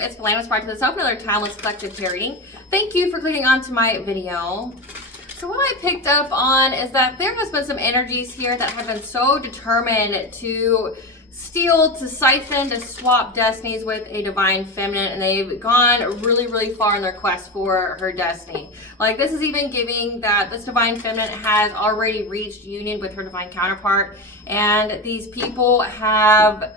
Collective. It's Aspiraltotheself, Self, another timeless collective tarot reading. Thank you for clicking onto my video. So what I picked up on is that there has been some energies here that have been so determined to steal, to siphon, to swap destinies with a divine feminine, and they've gone really, really far in their quest for her destiny. Like, this is even giving that this divine feminine has already reached union with her divine counterpart, and these people have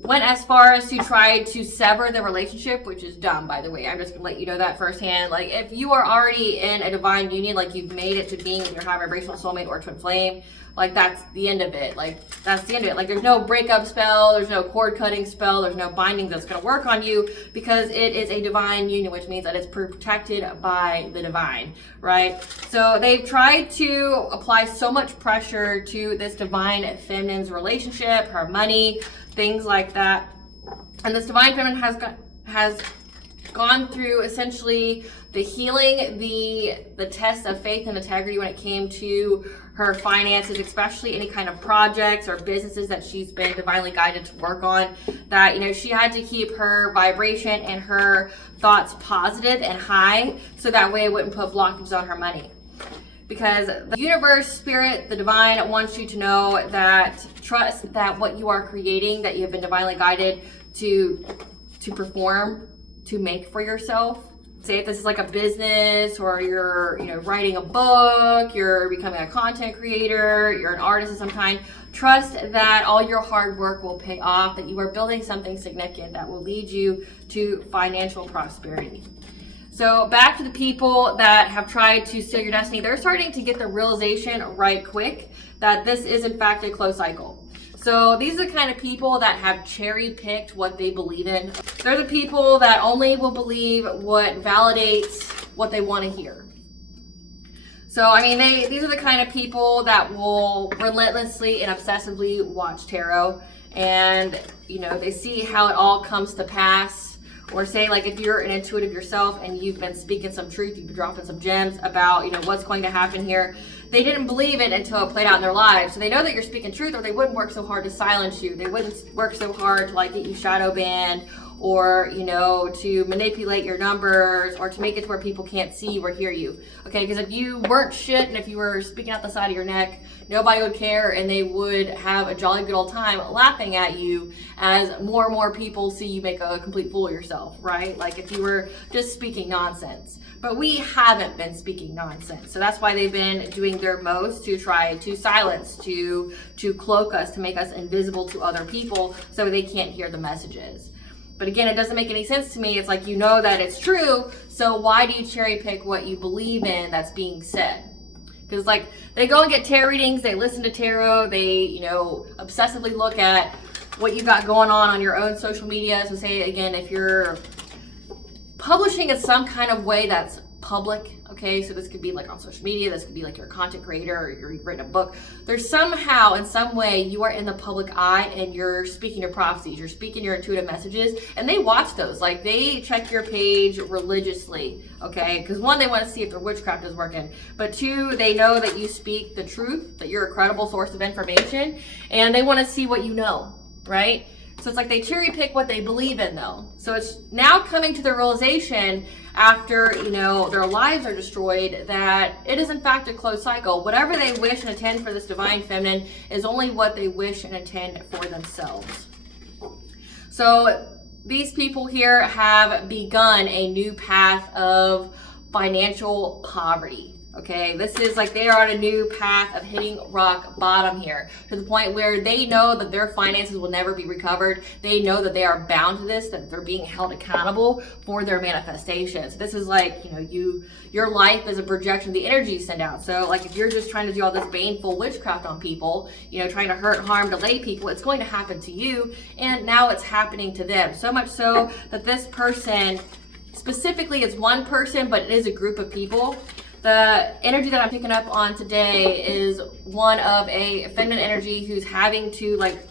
went as far as to try to sever the relationship, which is dumb, by the way. I'm just gonna let you know that firsthand. Like, if you are already in a divine union, like you've made it to being with your high vibrational soulmate or twin flame, like that's the end of it. Like, that's the end of it. Like, there's no breakup spell, there's no cord cutting spell, there's no binding that's gonna work on you, because it is a divine union, which means that it's protected by the divine, right? So they've tried to apply so much pressure to this divine feminine's relationship, her money, things like that. And this divine feminine has gone through essentially the healing, the test of faith and integrity when it came to her finances, especially any kind of projects or businesses that she's been divinely guided to work on, that, you know, she had to keep her vibration and her thoughts positive and high, so that way it wouldn't put blockages on her money. Because the universe, spirit, the divine wants you to know that, trust that what you are creating, that you have been divinely guided to perform, to make for yourself. Say if this is like a business, or you're, you know, writing a book, you're becoming a content creator, you're an artist of some kind, trust that all your hard work will pay off, that you are building something significant that will lead you to financial prosperity. So back to the people that have tried to steal your destiny, they're starting to get the realization right quick that this is in fact a closed cycle. So these are the kind of people that have cherry picked what they believe in. They're the people that only will believe what validates what they want to hear. So, I mean, these are the kind of people that will relentlessly and obsessively watch tarot, and, you know, they see how it all comes to pass. Or say, like, if you're an intuitive yourself and you've been speaking some truth, you've been dropping some gems about, you know, what's going to happen here, they didn't believe it until it played out in their lives. So they know that you're speaking truth, or they wouldn't work so hard to silence you. They wouldn't work so hard to, like, get you shadow banned, or, you know, to manipulate your numbers, or to make it to where people can't see you or hear you. Okay, because if you weren't shit and if you were speaking out the side of your neck, nobody would care, and they would have a jolly good old time laughing at you as more and more people see you make a complete fool of yourself, right? Like if you were just speaking nonsense. But we haven't been speaking nonsense. So that's why they've been doing their most to try to silence, to cloak us, to make us invisible to other people so they can't hear the messages. But again, it doesn't make any sense to me. It's like, you know that it's true, so why do you cherry pick what you believe in that's being said? Because, like, they go and get tarot readings, they listen to tarot, they, you know, obsessively look at what you got going on your own social media. So say, again, if you're publishing in some kind of way that's public, okay, so this could be like on social media, this could be like you're a content creator, or you've written a book, there's somehow in some way you are in the public eye and you're speaking your prophecies, you're speaking your intuitive messages, and they watch those. Like, they check your page religiously, okay, because one, they want to see if their witchcraft is working, but two, they know that you speak the truth, that you're a credible source of information, and they want to see what you know, right? So it's like they cherry pick what they believe in, though. So it's now coming to the realization after, you know, their lives are destroyed, that it is in fact a closed cycle. Whatever they wish and intend for this divine feminine is only what they wish and intend for themselves. So these people here have begun a new path of financial poverty. Okay, this is like they are on a new path of hitting rock bottom here, to the point where they know that their finances will never be recovered. They know that they are bound to this, that they're being held accountable for their manifestations. This is like, you know, your life is a projection of the energy you send out. So like if you're just trying to do all this baneful witchcraft on people, you know, trying to hurt, harm, delay people, it's going to happen to you, and now it's happening to them. So much so that this person, specifically it's one person, but it is a group of people. The energy that I'm picking up on today is one of a feminine energy who's having to, like,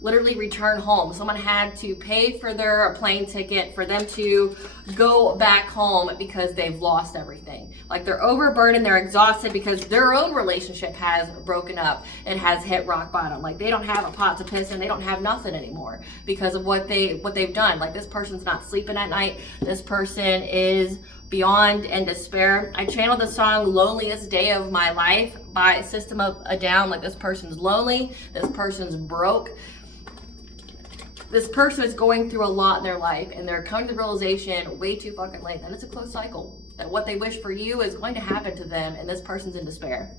literally return home. Someone had to pay for their plane ticket for them to go back home because they've lost everything. Like they're overburdened, they're exhausted because their own relationship has broken up and has hit rock bottom. Like they don't have a pot to piss in, they don't have nothing anymore because of what they've done. Like this person's not sleeping at night. This person is beyond in despair. I channeled the song Loneliest Day of My Life by System of a Down. Like this person's lonely, this person's broke. This person is going through a lot in their life and they're coming to the realization way too fucking late that it's a closed cycle. That what they wish for you is going to happen to them and this person's in despair.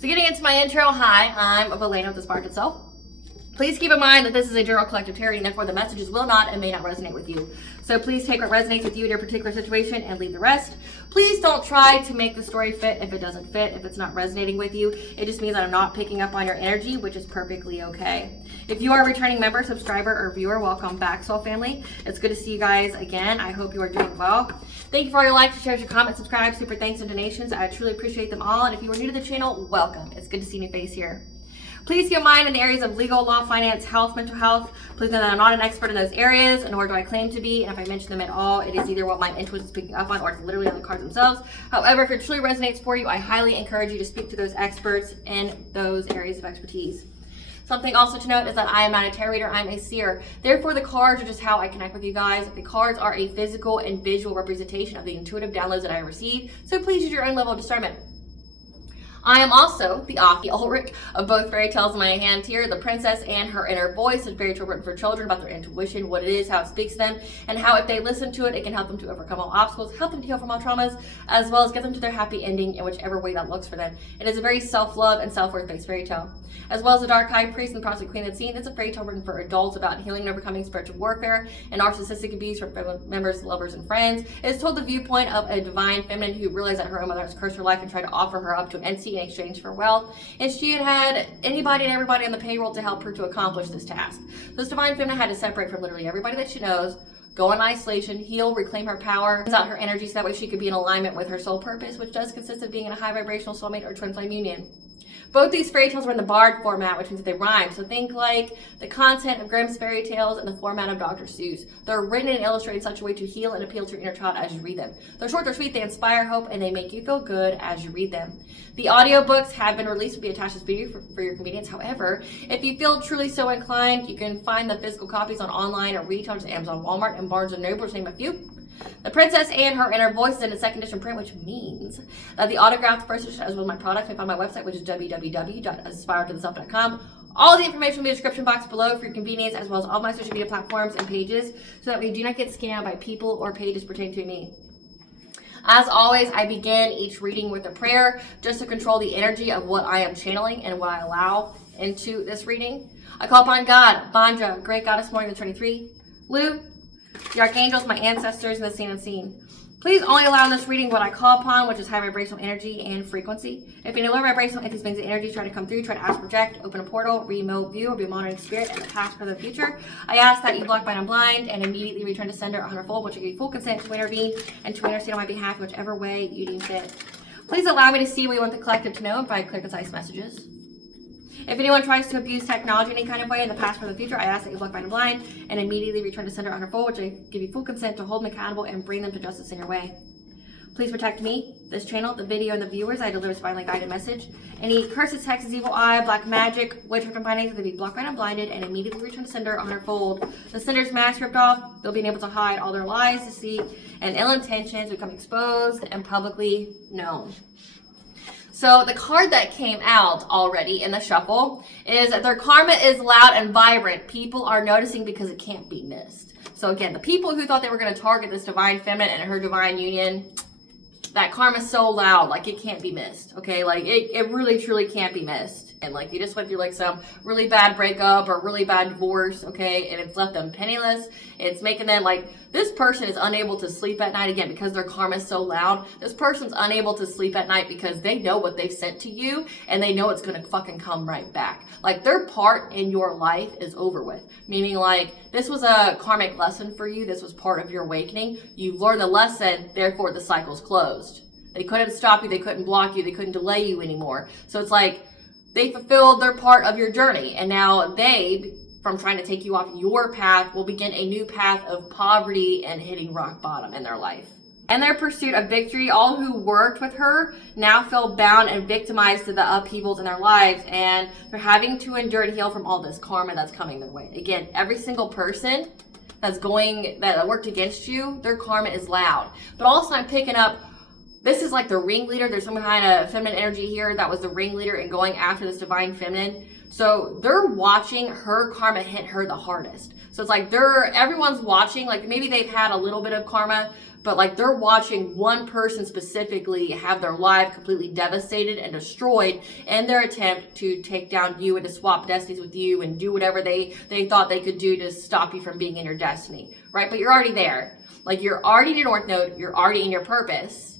So getting into my intro, hi, I'm Valena with the Spark Itself. Please keep in mind that this is a general collective tarot and therefore the messages will not and may not resonate with you. So please take what resonates with you in your particular situation and leave the rest. Please don't try to make the story fit if it doesn't fit, if it's not resonating with you. It just means that I'm not picking up on your energy, which is perfectly okay. If you are a returning member, subscriber, or viewer, welcome back, Soul Family. It's good to see you guys again. I hope you are doing well. Thank you for all your likes, shares, your comments, subscribe, super thanks, and donations. I truly appreciate them all. And if you are new to the channel, welcome. It's good to see your face here. Please keep in mind in the areas of legal, law, finance, health, mental health. Please know that I'm not an expert in those areas, nor do I claim to be. And if I mention them at all, it is either what my intuition is picking up on or it's literally on the cards themselves. However, if it truly resonates for you, I highly encourage you to speak to those experts in those areas of expertise. Something also to note is that I am not a tarot reader, I'm a seer. Therefore, the cards are just how I connect with you guys. The cards are a physical and visual representation of the intuitive downloads that I receive. So please use your own level of discernment. I am also the Aki Ulrich of both fairy tales in my hand here, The Princess and Her Inner Voice, a fairy tale written for children about their intuition, what it is, how it speaks to them, and how if they listen to it, it can help them to overcome all obstacles, help them to heal from all traumas, as well as get them to their happy ending in whichever way that looks for them. It is a very self-love and self-worth based fairy tale. As well as The Dark High Priest and the Prostitute Queen Unseen, it's a fairy tale written for adults about healing and overcoming spiritual warfare and narcissistic abuse from members, lovers, and friends. It is told the viewpoint of a divine feminine who realized that her own mother has cursed her life and tried to offer her up to an entity in exchange for wealth, and she had anybody and everybody on the payroll to help her to accomplish this task. This divine feminine had to separate from literally everybody that she knows, go in isolation, heal, reclaim her power, cleanse out her energy so that way she could be in alignment with her soul purpose, which does consist of being in a high vibrational soulmate or twin flame union. Both these fairy tales were in the bard format, which means that they rhyme. So think like the content of Grimm's fairy tales and the format of Dr. Seuss. They're written and illustrated in such a way to heal and appeal to your inner child as you read them. They're short, they're sweet, they inspire hope, and they make you feel good as you read them. The audiobooks have been released to be attached to this video for your convenience. However, if you feel truly so inclined, you can find the physical copies on online or retailers, Amazon, Walmart, and Barnes & Noble, to name a few. The Princess and Her Inner Voice is in a second edition print, which means that the autographed first edition, as well as my products, can find my website, which is www.aspiraltotheself.com. All the information will be in the description box below for your convenience, as well as all my social media platforms and pages, so that we do not get scammed by people or pages pertaining to me. As always, I begin each reading with a prayer, just to control the energy of what I am channeling and what I allow into this reading. I call upon God, Banja, Great Goddess Morning the 23, Lu, the archangels, my ancestors, and the seen and unseen. Please only allow in this reading what I call upon, which is high vibrational energy and frequency. If any low vibrational entities, beings, and energies try to come through, try to ask, project, open a portal, remote view, or be a monitoring spirit in the past, present, future, I ask that you block, bind, and blind, and immediately return to sender a hundredfold, which will give you full consent to intervene and to intercede on my behalf, whichever way you deem fit. Please allow me to see what you want the collective to know and provide clear, concise messages. If anyone tries to abuse technology in any kind of way in the past or the future, I ask that you block, bind, and blind, and immediately return to sender on her full, which I give you full consent to hold them accountable and bring them to justice in your way. Please protect me, this channel, the video, and the viewers. I deliver a divinely guided message. Any curses, hexes, evil eye, black magic, witchcraft, and bindings, they'll be blocked, bind, and blinded, and immediately return to sender on her fold. The sender's mask ripped off, they'll be able to hide all their lies, deceit, and ill intentions become exposed and publicly known. So the card that came out already in the shuffle is that their karma is loud and vibrant. People are noticing because it can't be missed. So again, the people who thought they were going to target this divine feminine and her divine union, that karma is so loud, like it can't be missed. Okay, like it really truly can't be missed. And like you just went through like some really bad breakup or really bad divorce, okay, and it's left them penniless. It's making them like, this person is unable to sleep at night again because their karma is so loud. This person's unable to sleep at night because they know what they've sent to you and they know it's gonna fucking come right back. Like their part in your life is over with. Meaning like, this was a karmic lesson for you. This was part of your awakening. You've learned the lesson, therefore the cycle's closed. They couldn't stop you, they couldn't block you, they couldn't delay you anymore. So it's like, they fulfilled their part of your journey, and now they from trying to take you off your path will begin a new path of poverty and hitting rock bottom in their life. In their pursuit of victory, all who worked with her now feel bound and victimized to the upheavals in their lives, and they're having to endure and heal from all this karma that's coming their way. Again, every single person that worked against you, their karma is loud. But also I'm picking up, this is like the ringleader. There's some kind of feminine energy here that was the ringleader and going after this divine feminine. So they're watching her karma hit her the hardest. So it's like everyone's watching, like maybe they've had a little bit of karma, but like they're watching one person specifically have their life completely devastated and destroyed in their attempt to take down you and to swap destinies with you and do whatever they thought they could do to stop you from being in your destiny, right? But you're already there. Like you're already in your North Node, you're already in your purpose.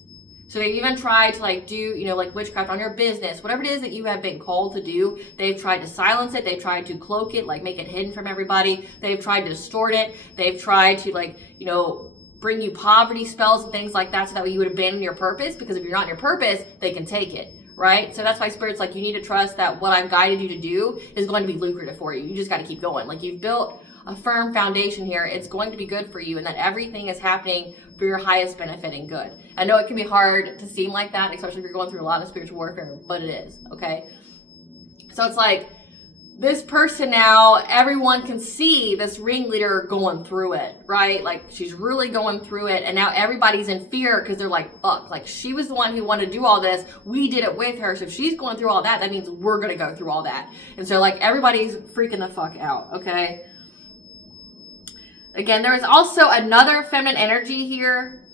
So they've even tried to like do, like witchcraft on your business, whatever it is that you have been called to do. They've tried to silence it. They've tried to cloak it, like make it hidden from everybody. They've tried to distort it. They've tried to like, bring you poverty spells and things like that so that way you would abandon your purpose, because if you're not in your purpose, they can take it, right? So that's why Spirit's like, you need to trust that what I've guided you to do is going to be lucrative for you. You just got to keep going. Like you've built a firm foundation here. It's going to be good for you, and that everything is happening for your highest benefit and good. I know it can be hard to seem like that, especially if you're going through a lot of spiritual warfare, but it is, okay? So it's like, this person now, everyone can see this ringleader going through it, right? Like she's really going through it, and now everybody's in fear because they're like, fuck, like she was the one who wanted to do all this. We did it with her. So if she's going through all that, that means we're going to go through all that. And so like everybody's freaking the fuck out, okay? Again, there is also another feminine energy here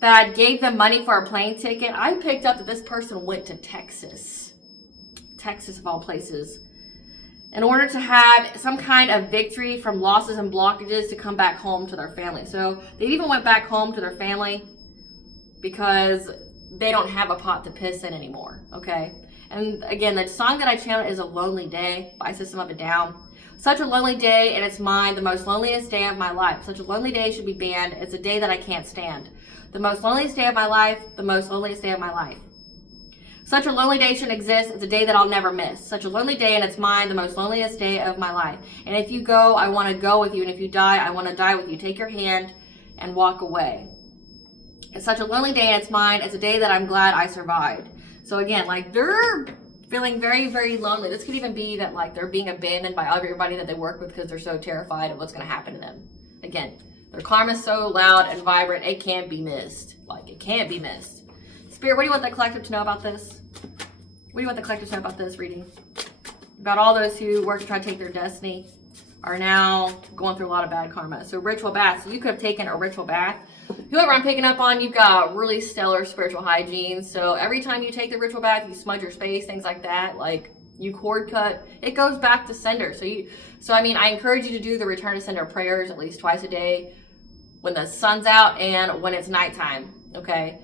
that gave them money for a plane ticket. I picked up that this person went to Texas of all places, in order to have some kind of victory from losses and blockages to come back home to their family. So they even went back home to their family because they don't have a pot to piss in anymore, okay? And again, the song that I channeled is A Lonely Day by System of a Down. Such a lonely day, and it's mine, the most loneliest day of my life. Such a lonely day should be banned. It's a day that I can't stand. The most loneliest day of my life, the most loneliest day of my life. Such a lonely day shouldn't exist. It's a day that I'll never miss. Such a lonely day, and it's mine, the most loneliest day of my life. And if you go, I want to go with you. And if you die, I want to die with you. Take your hand and walk away. It's such a lonely day, and it's mine. It's a day that I'm glad I survived. So again, like they're feeling very, very lonely. This could even be that like they're being abandoned by everybody that they work with because they're so terrified of what's going to happen to them. Again, their karma is so loud and vibrant, it can't be missed. Like it can't be missed. Spirit, what do you want the collective to know about this? What do you want the collective to know about this reading? About all those who work to try to take their destiny are now going through a lot of bad karma. So ritual baths. So you could have taken a ritual bath. Whoever I'm picking up on, you've got really stellar spiritual hygiene. So every time you take the ritual bath, you smudge your space, things like that. Like you cord cut, it goes back to sender. So I mean, I encourage you to do the return to sender prayers at least twice a day when the sun's out and when it's nighttime, okay?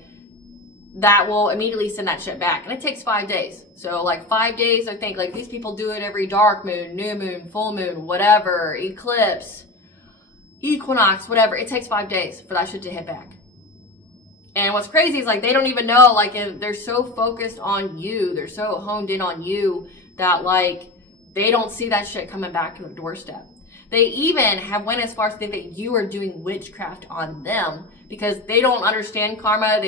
That will immediately send that shit back. And it takes 5 days. So like 5 days, I think like these people do it every dark moon, new moon, full moon, whatever, eclipse, equinox, whatever. It takes 5 days for that shit to hit back. And what's crazy is like they don't even know, like they're so focused on you, they're so honed in on you that like they don't see that shit coming back to their doorstep. They even have went as far as to think that you are doing witchcraft on them because they don't understand karma.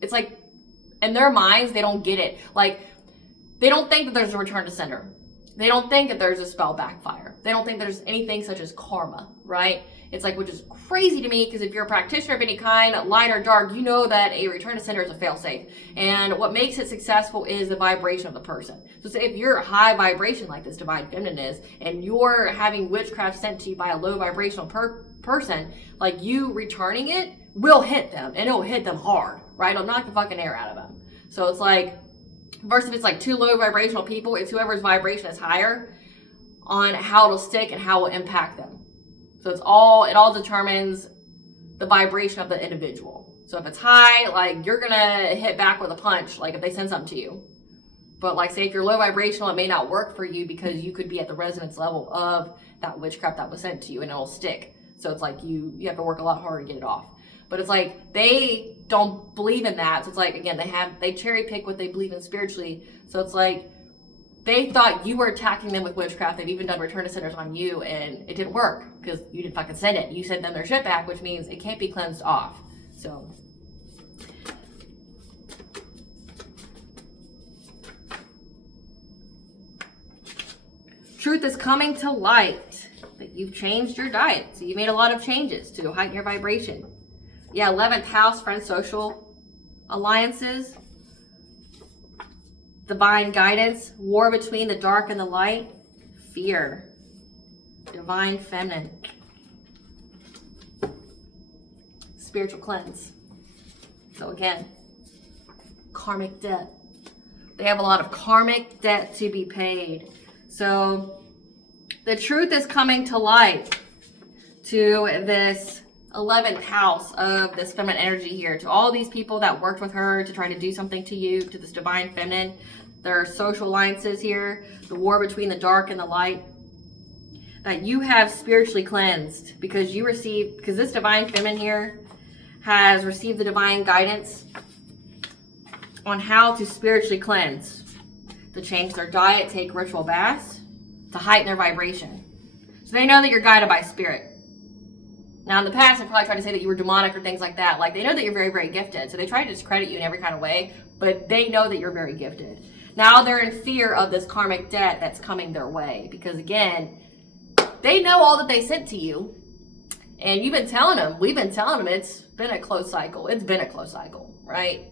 It's like, in their minds, they don't get it. Like, they don't think that there's a return to sender. They don't think that there's a spell backfire. They don't think there's anything such as karma, right? It's like, which is crazy to me, because if you're a practitioner of any kind, light or dark, you know that a return to sender is a fail-safe. And what makes it successful is the vibration of the person. So say if you're high vibration like this divine feminine is, and you're having witchcraft sent to you by a low vibrational person, like you returning it will hit them, and it'll hit them hard, right? It'll knock the fucking air out of them. So it's like, versus if it's like two low vibrational people, it's whoever's vibration is higher on how it'll stick and how it will impact them. So it all determines the vibration of the individual. So if it's high, like you're gonna hit back with a punch, like if they send something to you. But like say if you're low vibrational, it may not work for you because you could be at the resonance level of that witchcraft that was sent to you and it'll stick. So it's like you have to work a lot harder to get it off. But it's like they don't believe in that. So it's like, again, they cherry pick what they believe in spiritually. So it's like they thought you were attacking them with witchcraft. They've even done return to senders on you, and it didn't work because you didn't fucking send it. You sent them their shit back, which means it can't be cleansed off. So, truth is coming to light that you've changed your diet. So you made a lot of changes to heighten your vibration. Yeah, 11th house, friends, social alliances. Divine guidance, war between the dark and the light, fear, divine feminine, spiritual cleanse. So again, karmic debt. They have a lot of karmic debt to be paid. So the truth is coming to light to this 11th house of this feminine energy here, to all these people that worked with her to try to do something to you, to this divine feminine. There are social alliances here, the war between the dark and the light, that you have spiritually cleansed because this divine feminine here has received the divine guidance on how to spiritually cleanse, to change their diet, take ritual baths, to heighten their vibration. So they know that you're guided by spirit. Now, in the past, I probably tried to say that you were demonic or things like that. Like, they know that you're very, very gifted. So they try to discredit you in every kind of way, but they know that you're very gifted. Now they're in fear of this karmic debt that's coming their way. Because, again, they know all that they sent to you. And you've been telling them, we've been telling them it's been a close cycle. It's been a close cycle, right?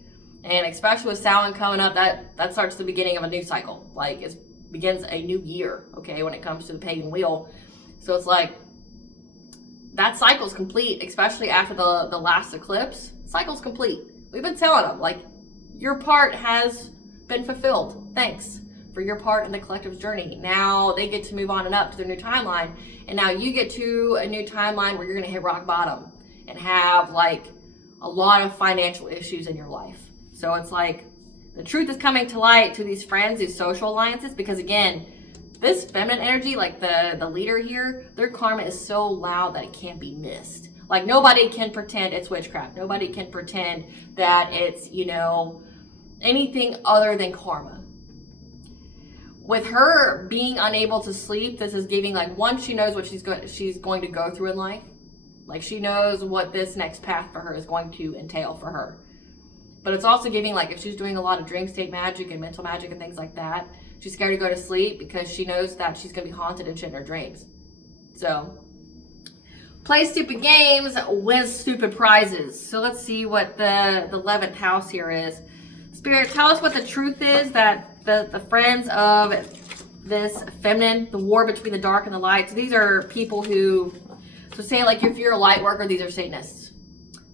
And especially with Samhain coming up, that starts the beginning of a new cycle. Like, it begins a new year, okay, when it comes to the pagan wheel. So it's like, that cycle's complete, especially after the last eclipse. Cycle's complete. We've been telling them, like, your part has been fulfilled. Thanks for your part in the collective's journey. Now they get to move on and up to their new timeline. And now you get to a new timeline where you're going to hit rock bottom and have, like, a lot of financial issues in your life. So it's like, the truth is coming to light to these friends, these social alliances, because, again, this feminine energy, like the leader here, their karma is so loud that it can't be missed. Like, nobody can pretend it's witchcraft. Nobody can pretend that it's, anything other than karma. With her being unable to sleep, this is giving, like, once she knows what she's going to go through in life. Like, she knows what this next path for her is going to entail for her. But it's also giving, like, if she's doing a lot of dream state magic and mental magic and things like that, she's scared to go to sleep because she knows that she's going to be haunted and shit in her dreams. So, play stupid games, win stupid prizes. So let's see what the 11th house here is. Spirit, tell us what the truth is that the friends of this feminine, the war between the dark and the light. So these are people who, so say, like, if you're a light worker, these are Satanists.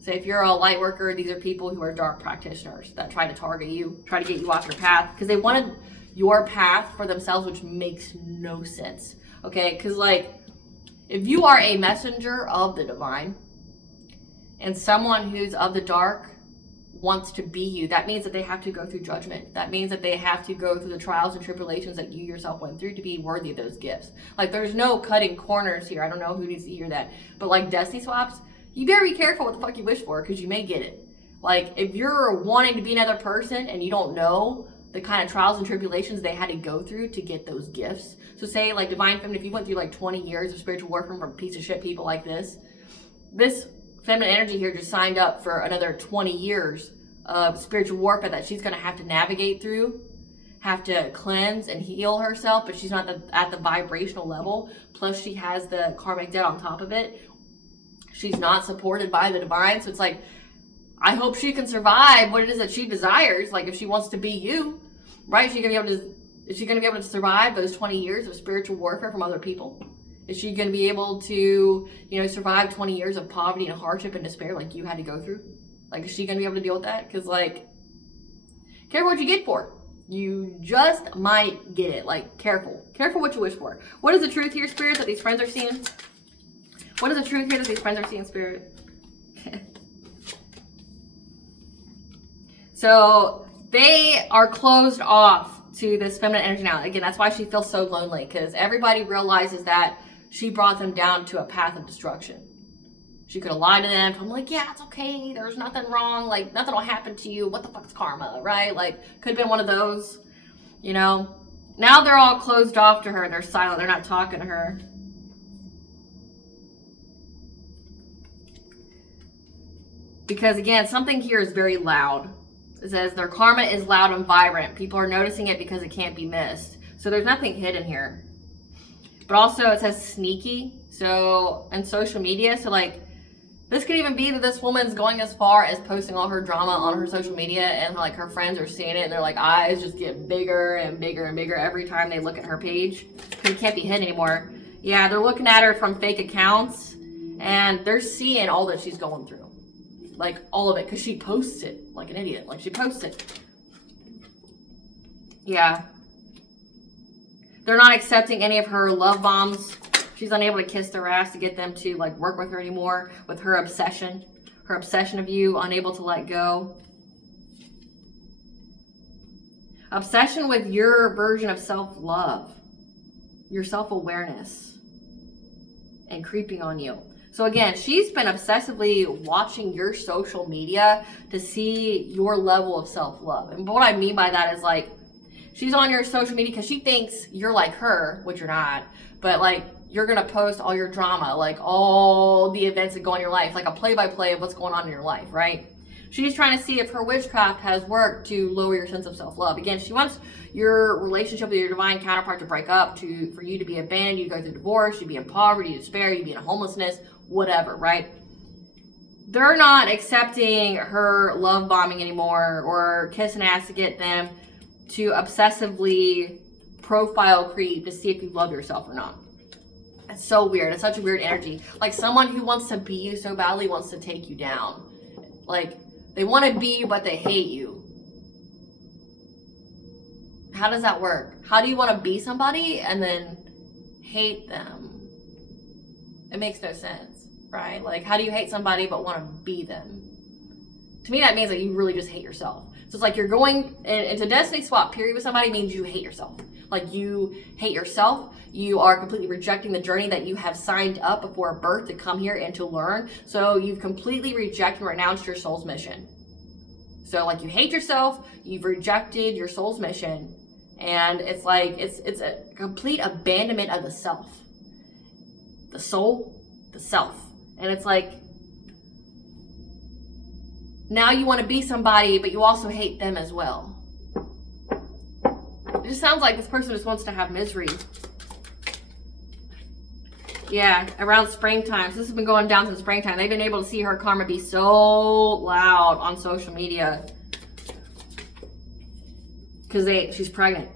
So if you're a light worker, these are people who are dark practitioners that try to target you, try to get you off your path because they wanted your path for themselves, which makes no sense. Okay, because, like, if you are a messenger of the divine and someone who's of the dark wants to be you, that means that they have to go through judgment. That means that they have to go through the trials and tribulations that you yourself went through to be worthy of those gifts. Like, there's no cutting corners here. I don't know who needs to hear that. But, like, destiny swaps, you better be careful what the fuck you wish for because you may get it. Like, if you're wanting to be another person and you don't know the kind of trials and tribulations they had to go through to get those gifts. So say, like, divine feminine, if you went through, like, 20 years of spiritual warfare from piece of shit people like this feminine energy here just signed up for another 20 years of spiritual warfare that she's going to have to navigate through, have to cleanse and heal herself, but she's not at the vibrational level. Plus she has the karmic debt on top of it. She's not supported by the divine. So it's like, I hope she can survive what it is that she desires. Like, if she wants to be you, right? Is she going to be able to survive those 20 years of spiritual warfare from other people? Is she going to be able to, survive 20 years of poverty and hardship and despair like you had to go through? Like, is she going to be able to deal with that? Because, like, careful what you get for. You just might get it. Like, careful. Careful what you wish for. What is the truth here, Spirit, that these friends are seeing? What is the truth here that these friends are seeing, Spirit? So they are closed off to this feminine energy now. Again, that's why she feels so lonely, because everybody realizes that she brought them down to a path of destruction. She could have lied to them, told them, like, yeah, it's okay, there's nothing wrong, like, nothing will happen to you, what the fuck's karma, right? Like, could have been one of those, Now they're all closed off to her. They're silent. They're not talking to her. Because again, something here is very loud. It says their karma is loud and vibrant. People are noticing it because it can't be missed. So there's nothing hidden here. But also it says sneaky. So, and social media. So like, this could even be that this woman's going as far as posting all her drama on her social media, and like her friends are seeing it and their like eyes just get bigger and bigger and bigger every time they look at her page. Because it can't be hidden anymore. Yeah, they're looking at her from fake accounts and they're seeing all that she's going through. Like all of it, because she posts it like an idiot. Like she posts it. Yeah. They're not accepting any of her love bombs. She's unable to kiss their ass to get them to like work with her anymore with her obsession. Her obsession of you, unable to let go. Obsession with your version of self-love. Your self-awareness. And creeping on you. So again, she's been obsessively watching your social media to see your level of self-love. And what I mean by that is like, she's on your social media because she thinks you're like her, which you're not. But like, you're going to post all your drama, like all the events that go on in your life, like a play-by-play of what's going on in your life, right? She's trying to see if her witchcraft has worked to lower your sense of self-love. Again, she wants your relationship with your divine counterpart to break up, for you to be abandoned, you go through divorce, you be in poverty, despair, you be in homelessness, whatever, right? They're not accepting her love bombing anymore or kissing ass to get them to obsessively profile creep to see if you love yourself or not. It's so weird. It's such a weird energy. Like someone who wants to be you so badly wants to take you down. Like they want to be you, but they hate you. How does that work? How do you want to be somebody and then hate them? It makes no sense, right? Like how do you hate somebody but want to be them? To me, that means that you really just hate yourself. So it's like you're going into a destiny swap period with somebody means you hate yourself. Like you hate yourself. You are completely rejecting the journey that you have signed up before birth to come here and to learn. So you've completely rejected and renounced your soul's mission. So like you hate yourself, you've rejected your soul's mission, and it's like it's a complete abandonment of the self. The soul, the self. And it's like now you want to be somebody, but you also hate them as well. It just sounds like this person just wants to have misery. Yeah, around springtime. So this has been going down since springtime. They've been able to see her karma be so loud on social media. Because she's pregnant.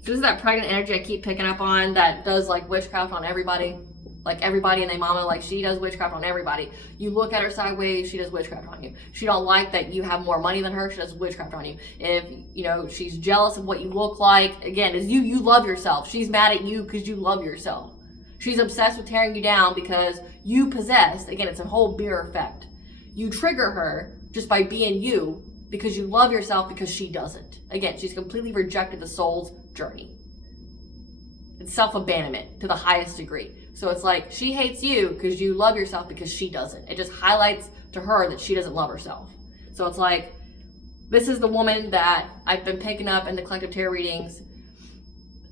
So this is that pregnant energy I keep picking up on that does like witchcraft on everybody. Like everybody and their mama, like she does witchcraft on everybody. You look at her sideways, she does witchcraft on you. She don't like that you have more money than her, she does witchcraft on you. If, you know, she's jealous of what you look like, again, is you love yourself. She's mad at you because you love yourself. She's obsessed with tearing you down because you possess, again, it's a whole mirror effect. You trigger her just by being you because you love yourself because she doesn't. Again, she's completely rejected the soul's journey. It's self-abandonment to the highest degree. So it's like she hates you because you love yourself because she doesn't. It just highlights to her that she doesn't love herself. So it's like, this is the woman that I've been picking up in the collective tarot readings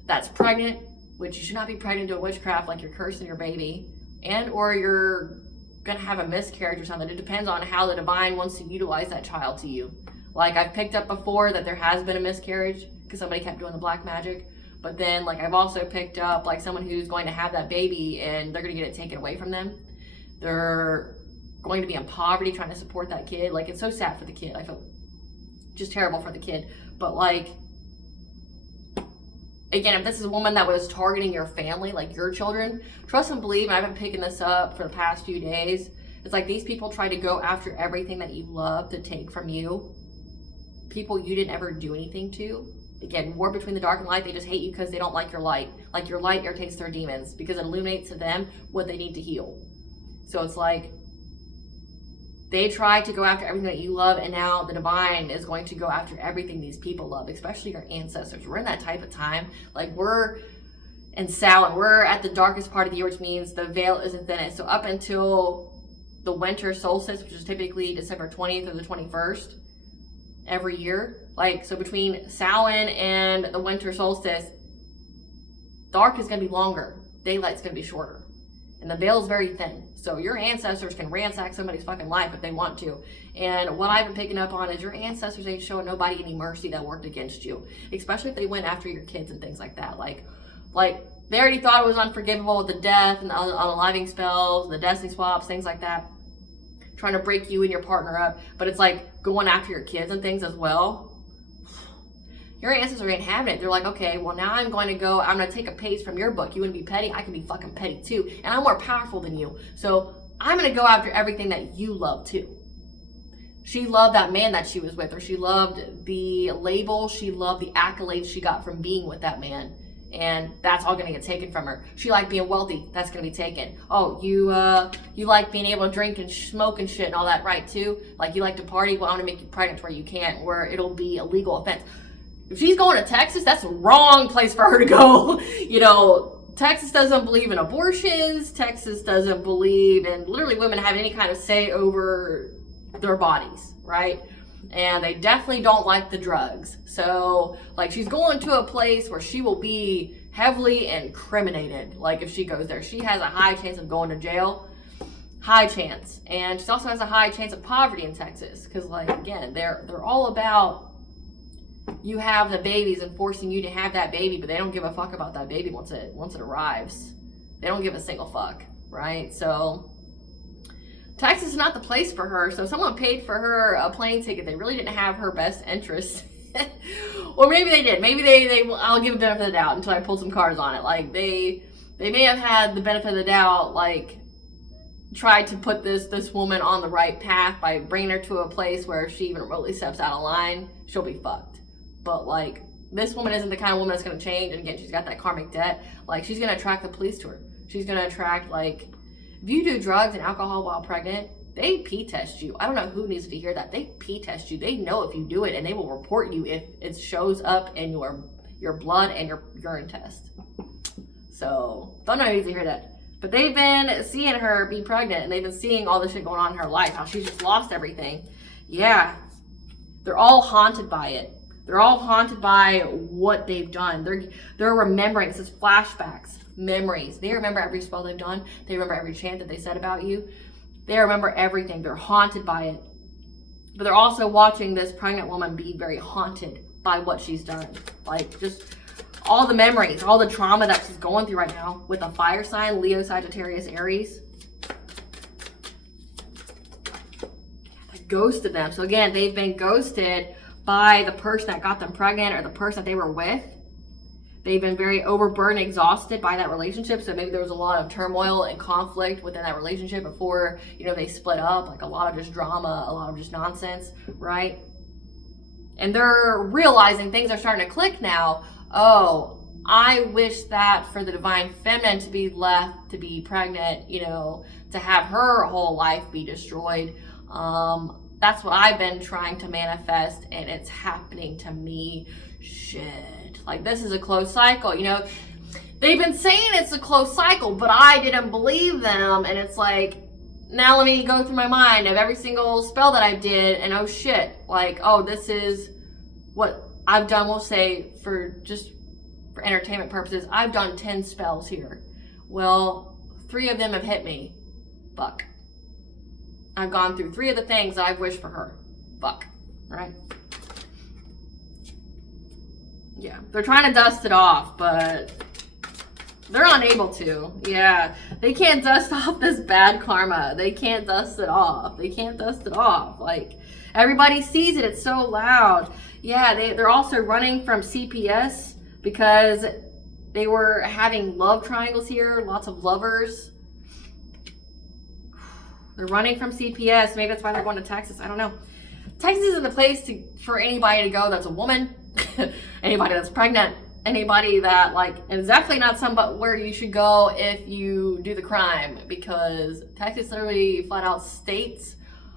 that's pregnant, which you should not be pregnant doing witchcraft, like you're cursing your baby, and or you're going to have a miscarriage or something. It depends on how the divine wants to utilize that child to you. Like I've picked up before that there has been a miscarriage because somebody kept doing the black magic. But then like I've also picked up like someone who's going to have that baby and they're going to get it taken away from them. They're going to be in poverty trying to support that kid. Like it's so sad for the kid. I feel just terrible for the kid. But like, again, if this is a woman that was targeting your family, like your children, trust and believe, and I've been picking this up for the past few days, it's like these people try to go after everything that you love to take from you. People you didn't ever do anything to. Again, war between the dark and light. They just hate you because they don't like your light. Like your light irritates their demons because it illuminates to them what they need to heal. So it's like they try to go after everything that you love, and now the divine is going to go after everything these people love, especially your ancestors. We're in that type of time. Like we're in Samhain, we're at the darkest part of the year, which means the veil isn't thinnest. So up until the winter solstice, which is typically December 20th or the 21st, every year. Like, so between Samhain and the winter solstice, dark is going to be longer. Daylight's going to be shorter. And the veil is very thin. So your ancestors can ransack somebody's fucking life if they want to. And what I've been picking up on is your ancestors ain't showing nobody any mercy that worked against you. Especially if they went after your kids and things like that. Like they already thought it was unforgivable with the death and the unaliving spells, the destiny swaps, things like that. Trying to break you and your partner up. But it's like going after your kids and things as well. Your ancestors ain't having it. They're like, okay, well now I'm going to take a page from your book. You want to be petty? I can be fucking petty too. And I'm more powerful than you. So I'm going to go after everything that you love too. She loved that man that she was with, or she loved the label. She loved the accolades she got from being with that man. And that's all going to get taken from her. She liked being wealthy. That's going to be taken. Oh, you like being able to drink and smoke and shit and all that, right too? Like you like to party? Well, I'm going to make you pregnant where you can't, where it'll be a legal offense. If she's going to Texas, that's the wrong place for her to go. You know, Texas doesn't believe in abortions. Texas doesn't believe in literally women having any kind of say over their bodies, right? And they definitely don't like the drugs. So, like, she's going to a place where she will be heavily incriminated. Like, if she goes there, she has a high chance of going to jail. High chance. And she also has a high chance of poverty in Texas. Because, like, again, they're all about you have the babies and forcing you to have that baby, but they don't give a fuck about that baby once it arrives. They don't give a single fuck, right? So Texas is not the place for her. So if someone paid for her a plane ticket, they really didn't have her best interest. Or maybe they did. Maybe they I'll give a benefit of the doubt until I pull some cards on it. Like they may have had the benefit of the doubt, like tried to put this woman on the right path by bringing her to a place where if she even really steps out of line, she'll be fucked. But like, this woman isn't the kind of woman that's going to change. And again, she's got that karmic debt. Like, she's going to attract the police to her. She's going to attract, like, if you do drugs and alcohol while pregnant, they pee test you. I don't know who needs to hear that. They pee test you. They know if you do it, and they will report you if it shows up in your blood and your urine test. So, don't know who needs to hear that. But they've been seeing her be pregnant, and they've been seeing all this shit going on in her life, how she's just lost everything. Yeah. They're all haunted by it. They're all haunted by what they've done. They're remembering. This is flashbacks, memories. They remember every spell they've done. They remember every chant that they said about you. They remember everything. They're haunted by it. But they're also watching this pregnant woman be very haunted by what she's done. Like, just all the memories, all the trauma that she's going through right now with a fire sign, Leo, Sagittarius, Aries. They ghosted them. So again, they've been ghosted by the person that got them pregnant or the person that they were with. They've been very overburdened, exhausted by that relationship. So maybe there was a lot of turmoil and conflict within that relationship before, you know, they split up. Like a lot of just drama, a lot of just nonsense, right? And they're realizing things are starting to click now. Oh, I wish that for the divine feminine to be left, to be pregnant, you know, to have her whole life be destroyed. That's what I've been trying to manifest, and it's happening to me. Shit. Like, this is a closed cycle, you know. They've been saying it's a closed cycle, but I didn't believe them. And it's like, now let me go through my mind of every single spell that I did, and oh shit, like, oh, this is what I've done. We'll say for entertainment purposes, I've done 10 spells here. Well, 3 of them have hit me. Fuck. I've gone through 3 of the things that I've wished for her. Fuck. Right? Yeah. They're trying to dust it off, but they're unable to. Yeah. They can't dust off this bad karma. They can't dust it off. They can't dust it off. Like, everybody sees it. It's so loud. Yeah. They're also running from CPS because they were having love triangles here. Lots of lovers. They're running from CPS. Maybe that's why they're going to Texas. I don't know. Texas isn't the place for anybody to go that's a woman, anybody that's pregnant, anybody that, like, and it's definitely not where you should go if you do the crime, because Texas literally flat out states.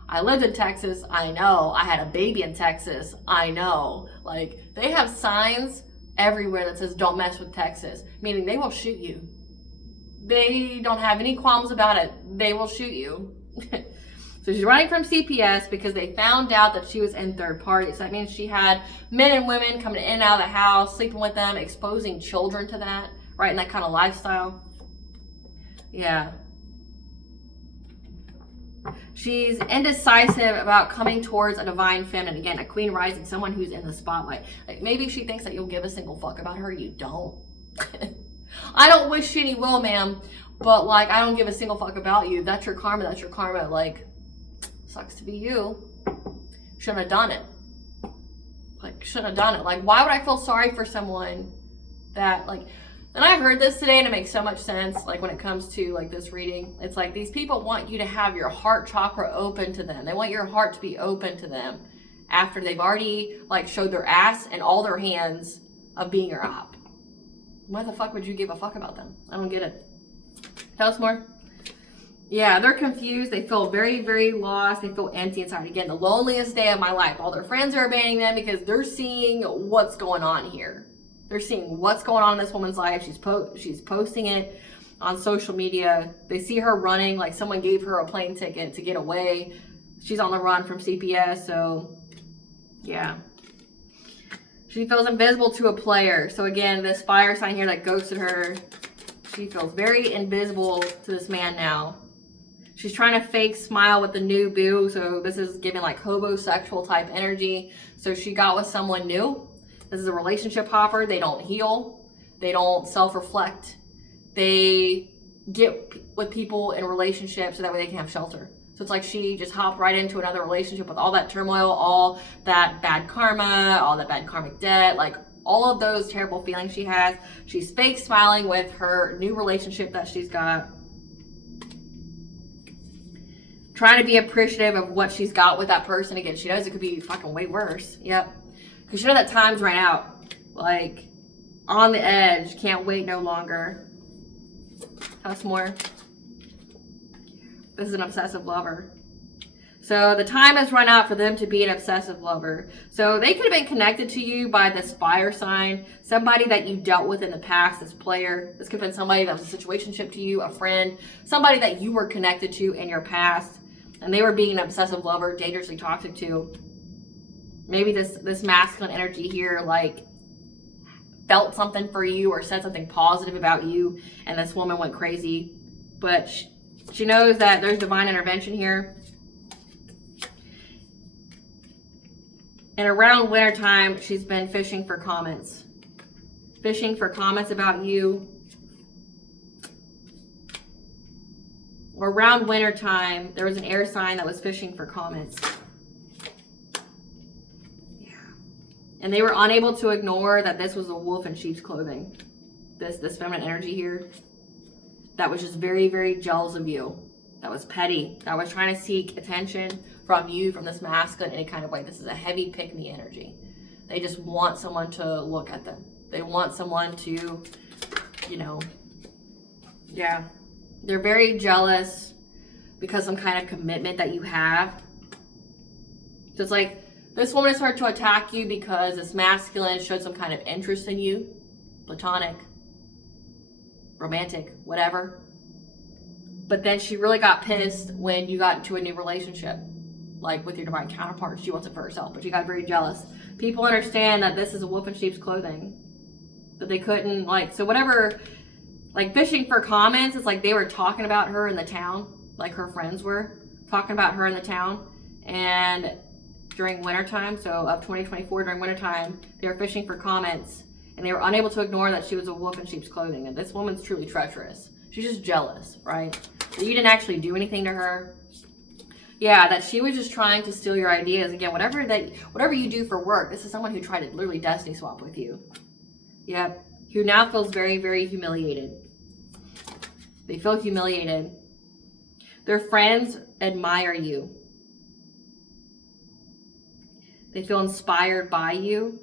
I lived in Texas. I know. I had a baby in Texas. I know. Like, they have signs everywhere that says don't mess with Texas, meaning they will shoot you. They don't have any qualms about it. They will shoot you. So she's running from CPS because they found out that she was in third party. So that means she had men and women coming in and out of the house, sleeping with them, exposing children to that, right? And that kind of lifestyle. Yeah. She's indecisive about coming towards a divine feminine. Again, a queen rising, someone who's in the spotlight. Like maybe she thinks that you'll give a single fuck about her. You don't. I don't wish any will, ma'am. But like, I don't give a single fuck about you. That's your karma. That's your karma. Like, sucks to be you. Shouldn't have done it. Like, shouldn't have done it. Like, why would I feel sorry for someone that, like, and I've heard this today and it makes so much sense, like, when it comes to, like, this reading. It's like, these people want you to have your heart chakra open to them. They want your heart to be open to them after they've already, like, showed their ass and all their hands of being your op. Why the fuck would you give a fuck about them? I don't get it. Tell us more. Yeah, they're confused. They feel very, very lost. They feel empty inside. Again, the loneliest day of my life. All their friends are abandoning them because they're seeing what's going on here. They're seeing what's going on in this woman's life. She's posting it on social media. They see her running like someone gave her a plane ticket to get away. She's on the run from CPS, so yeah. She feels invisible to a player. So again, this fire sign here that ghosted her, she feels very invisible to this man now. She's trying to fake smile with the new boo. So this is giving like homosexual type energy. So she got with someone new. This is a relationship hopper. They don't heal. They don't self-reflect. They get with people in relationships so that way they can have shelter. So it's like she just hopped right into another relationship with all that turmoil, all that bad karma, all that bad karmic debt, like all of those terrible feelings she has. She's fake smiling with her new relationship that she's got. Trying to be appreciative of what she's got with that person. Again, she knows it could be fucking way worse. Yep. Because you know that time's ran out. Like, on the edge. Can't wait no longer. Tell us more. This is an obsessive lover. So the time has run out for them to be an obsessive lover. So they could have been connected to you by this fire sign. Somebody that you dealt with in the past, this player. This could have been somebody that was a situationship to you, a friend. Somebody that you were connected to in your past. And they were being an obsessive lover, dangerously toxic to. Maybe this masculine energy here, like, felt something for you or said something positive about you, and this woman went crazy. But she knows that there's divine intervention here. And around wintertime, she's been fishing for comments. Fishing for comments about you. Around wintertime, there was an air sign that was fishing for comments. Yeah. And they were unable to ignore that this was a wolf in sheep's clothing. This feminine energy here. That was just very, very jealous of you. That was petty. That was trying to seek attention from you, from this masculine, in any kind of way. This is a heavy pick-me energy. They just want someone to look at them. They want someone to, you know, yeah. They're very jealous because some kind of commitment that you have. So it's like, this woman has started to attack you because this masculine showed some kind of interest in you. Platonic, romantic, whatever. But then she really got pissed when you got into a new relationship. Like with your divine counterpart. She wants it for herself, but she got very jealous. People understand that this is a wolf in sheep's clothing. That they couldn't, like, so whatever, like fishing for comments, it's like they were talking about her in the town. Like her friends were talking about her in the town. And during wintertime, so of 2024, during wintertime, they were fishing for comments. And they were unable to ignore that she was a wolf in sheep's clothing. And this woman's truly treacherous. She's just jealous, right? So you didn't actually do anything to her. Yeah, that she was just trying to steal your ideas. Again, whatever you do for work, this is someone who tried to literally destiny swap with you. Yep. Who now feels very, very humiliated. They feel humiliated. Their friends admire you. They feel inspired by you.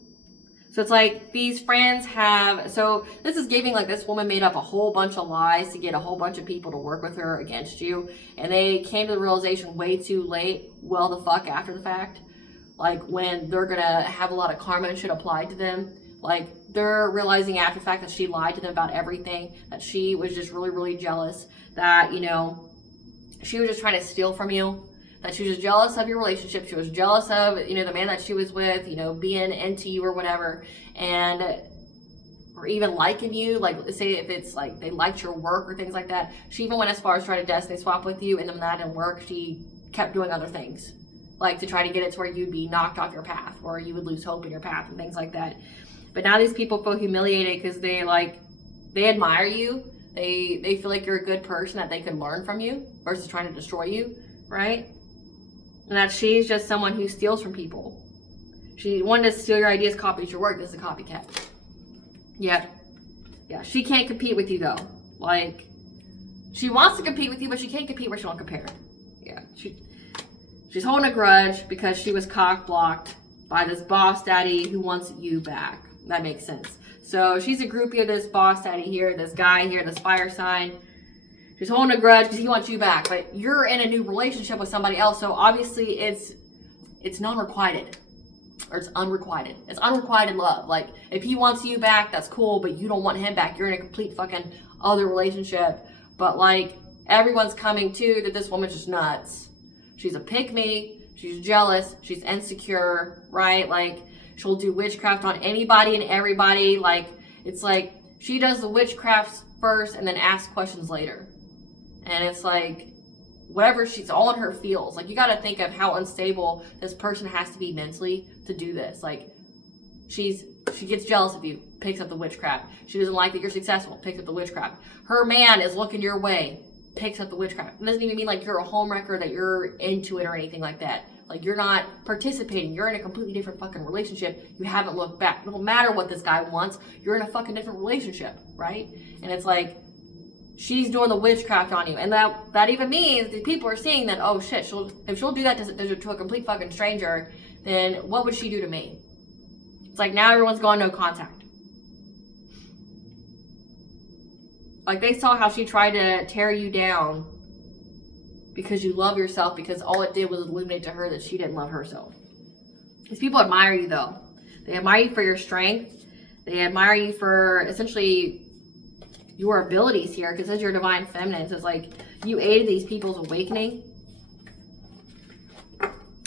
So it's like these friends have, so this is giving like this woman made up a whole bunch of lies to get a whole bunch of people to work with her against you. And they came to the realization way too late, well the fuck after the fact. Like when they're gonna have a lot of karma and shit applied to them. Like they're realizing after the fact that she lied to them about everything. That she was just really, really jealous. That, you know, she was just trying to steal from you. that she was jealous of your relationship. She was jealous of, you know, the man that she was with, you know, being into you or whatever, and or even liking you. Like, say if it's like they liked your work or things like that. She even went as far as trying to destiny swap with you, and then that didn't work. She kept doing other things, like to try to get it to where you'd be knocked off your path, or you would lose hope in your path and things like that. But now these people feel humiliated because they admire you. They feel like you're a good person, that they can learn from you versus trying to destroy you, right? And that she's just someone who steals from people. She wanted to steal your ideas, copy your work. This is a copycat. Yeah. She can't compete with you though. Like, she wants to compete with you, but she can't compete where she won't compare. Yeah. She's holding a grudge because she was cock blocked by this boss daddy who wants you back. That makes sense. So she's a groupie of this boss daddy here, this guy here, this fire sign. She's holding a grudge because he wants you back, but you're in a new relationship with somebody else. So obviously it's non-requited, or it's unrequited. It's unrequited love. Like, if he wants you back, that's cool, but you don't want him back. You're in a complete fucking other relationship. But like, everyone's coming to that this woman's just nuts. She's a pick-me. She's jealous. She's insecure, right? Like, she'll do witchcraft on anybody and everybody. Like, it's like she does the witchcrafts first and then asks questions later. And it's like, whatever, she's all in her feels. Like, you got to think of how unstable this person has to be mentally to do this. Like, she gets jealous of you, picks up the witchcraft. She doesn't like that you're successful, picks up the witchcraft. Her man is looking your way, picks up the witchcraft. It doesn't even mean like you're a homewrecker, that you're into it or anything like that. Like, you're not participating. You're in a completely different fucking relationship. You haven't looked back. It don't matter what this guy wants. You're in a fucking different relationship, right? And it's like, she's doing the witchcraft on you. And that even means that people are seeing that, oh shit, if she'll do that to a complete fucking stranger, then what would she do to me? It's like, now everyone's gone no contact. Like, they saw how she tried to tear you down because you love yourself, because all it did was illuminate to her that she didn't love herself. These people admire you though. They admire you for your strength. They admire you for essentially your abilities here, because as you're divine feminine, so it's like you aided these people's awakening.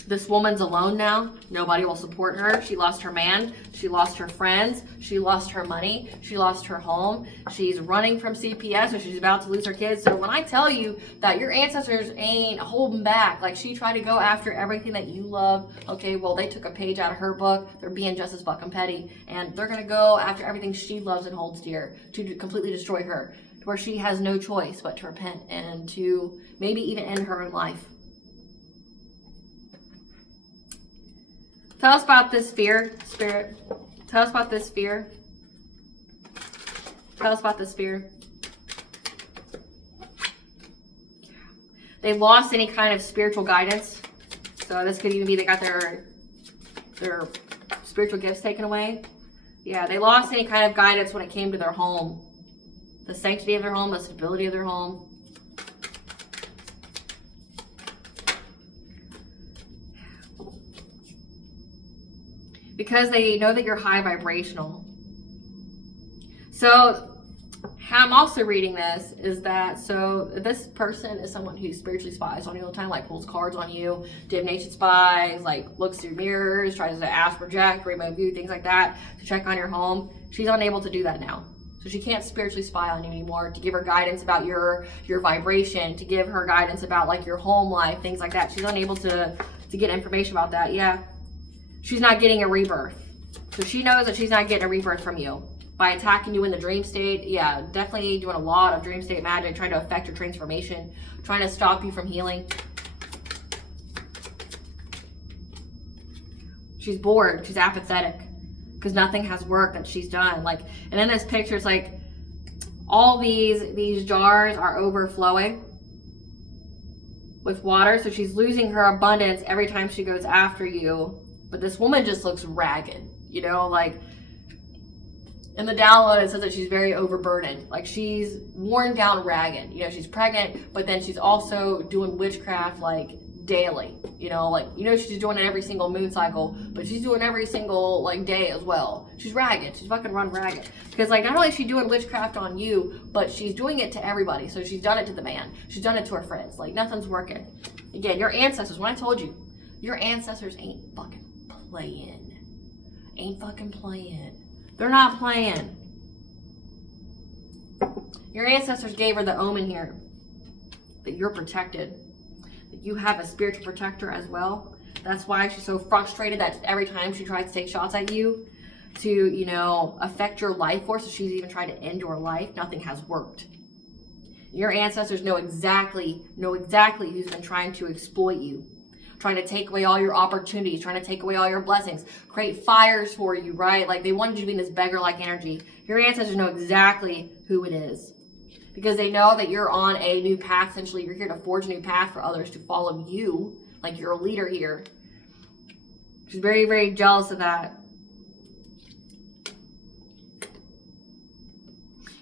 This woman's alone now. Nobody will support her. She lost her man. She lost her friends. She lost her money. She lost her home. She's running from CPS, so she's about to lose her kids. So when I tell you that your ancestors ain't holding back, like, she tried to go after everything that you love, okay, well, they took a page out of her book. They're being just as fucking petty, and they're going to go after everything she loves and holds dear to completely destroy her, to where she has no choice but to repent and to maybe even end her own life. Tell us about this fear, Spirit. Tell us about this fear. Tell us about this fear. They lost any kind of spiritual guidance. So this could even be they got their spiritual gifts taken away. Yeah, they lost any kind of guidance when it came to their home. The sanctity of their home, the stability of their home. Because they know that you're high vibrational. So how I'm also reading this is that, so this person is someone who spiritually spies on you all the time, like pulls cards on you, divination spies, like looks through mirrors, tries to ask, project, remote view, things like that, to check on your home. She's unable to do that now. So she can't spiritually spy on you anymore, to give her guidance about your vibration, to give her guidance about like your home life, things like that. She's unable to get information about that. Yeah. She's not getting a rebirth. So she knows that she's not getting a rebirth from you. By attacking you in the dream state, yeah, definitely doing a lot of dream state magic, trying to affect your transformation, trying to stop you from healing. She's bored, she's apathetic, because nothing has worked that she's done. Like, and in this picture, it's like all these jars are overflowing with water. So she's losing her abundance every time she goes after you. But this woman just looks ragged, you know, like in the download it says that she's very overburdened. Like, she's worn down ragged. You know, she's pregnant, but then she's also doing witchcraft like daily, you know, like, you know, she's doing it every single moon cycle, but she's doing every single like day as well. She's ragged. She's fucking run ragged. Because like, not only is she doing witchcraft on you, but she's doing it to everybody. So she's done it to the man. She's done it to her friends. Like, nothing's working. Again, your ancestors, when I told you, your ancestors ain't fucking playing. Ain't fucking playing. They're not playing. Your ancestors gave her the omen here that you're protected, that you have a spiritual protector as well. That's why she's so frustrated that every time she tries to take shots at you to, you know, affect your life force, so she's even tried to end your life, nothing has worked. Your ancestors know exactly who's been trying to exploit you, trying to take away all your opportunities, trying to take away all your blessings, create fires for you, right? Like they wanted you to be in this beggar-like energy. Your ancestors know exactly who it is because they know that you're on a new path. Essentially, you're here to forge a new path for others to follow you, like you're a leader here. She's very, very jealous of that.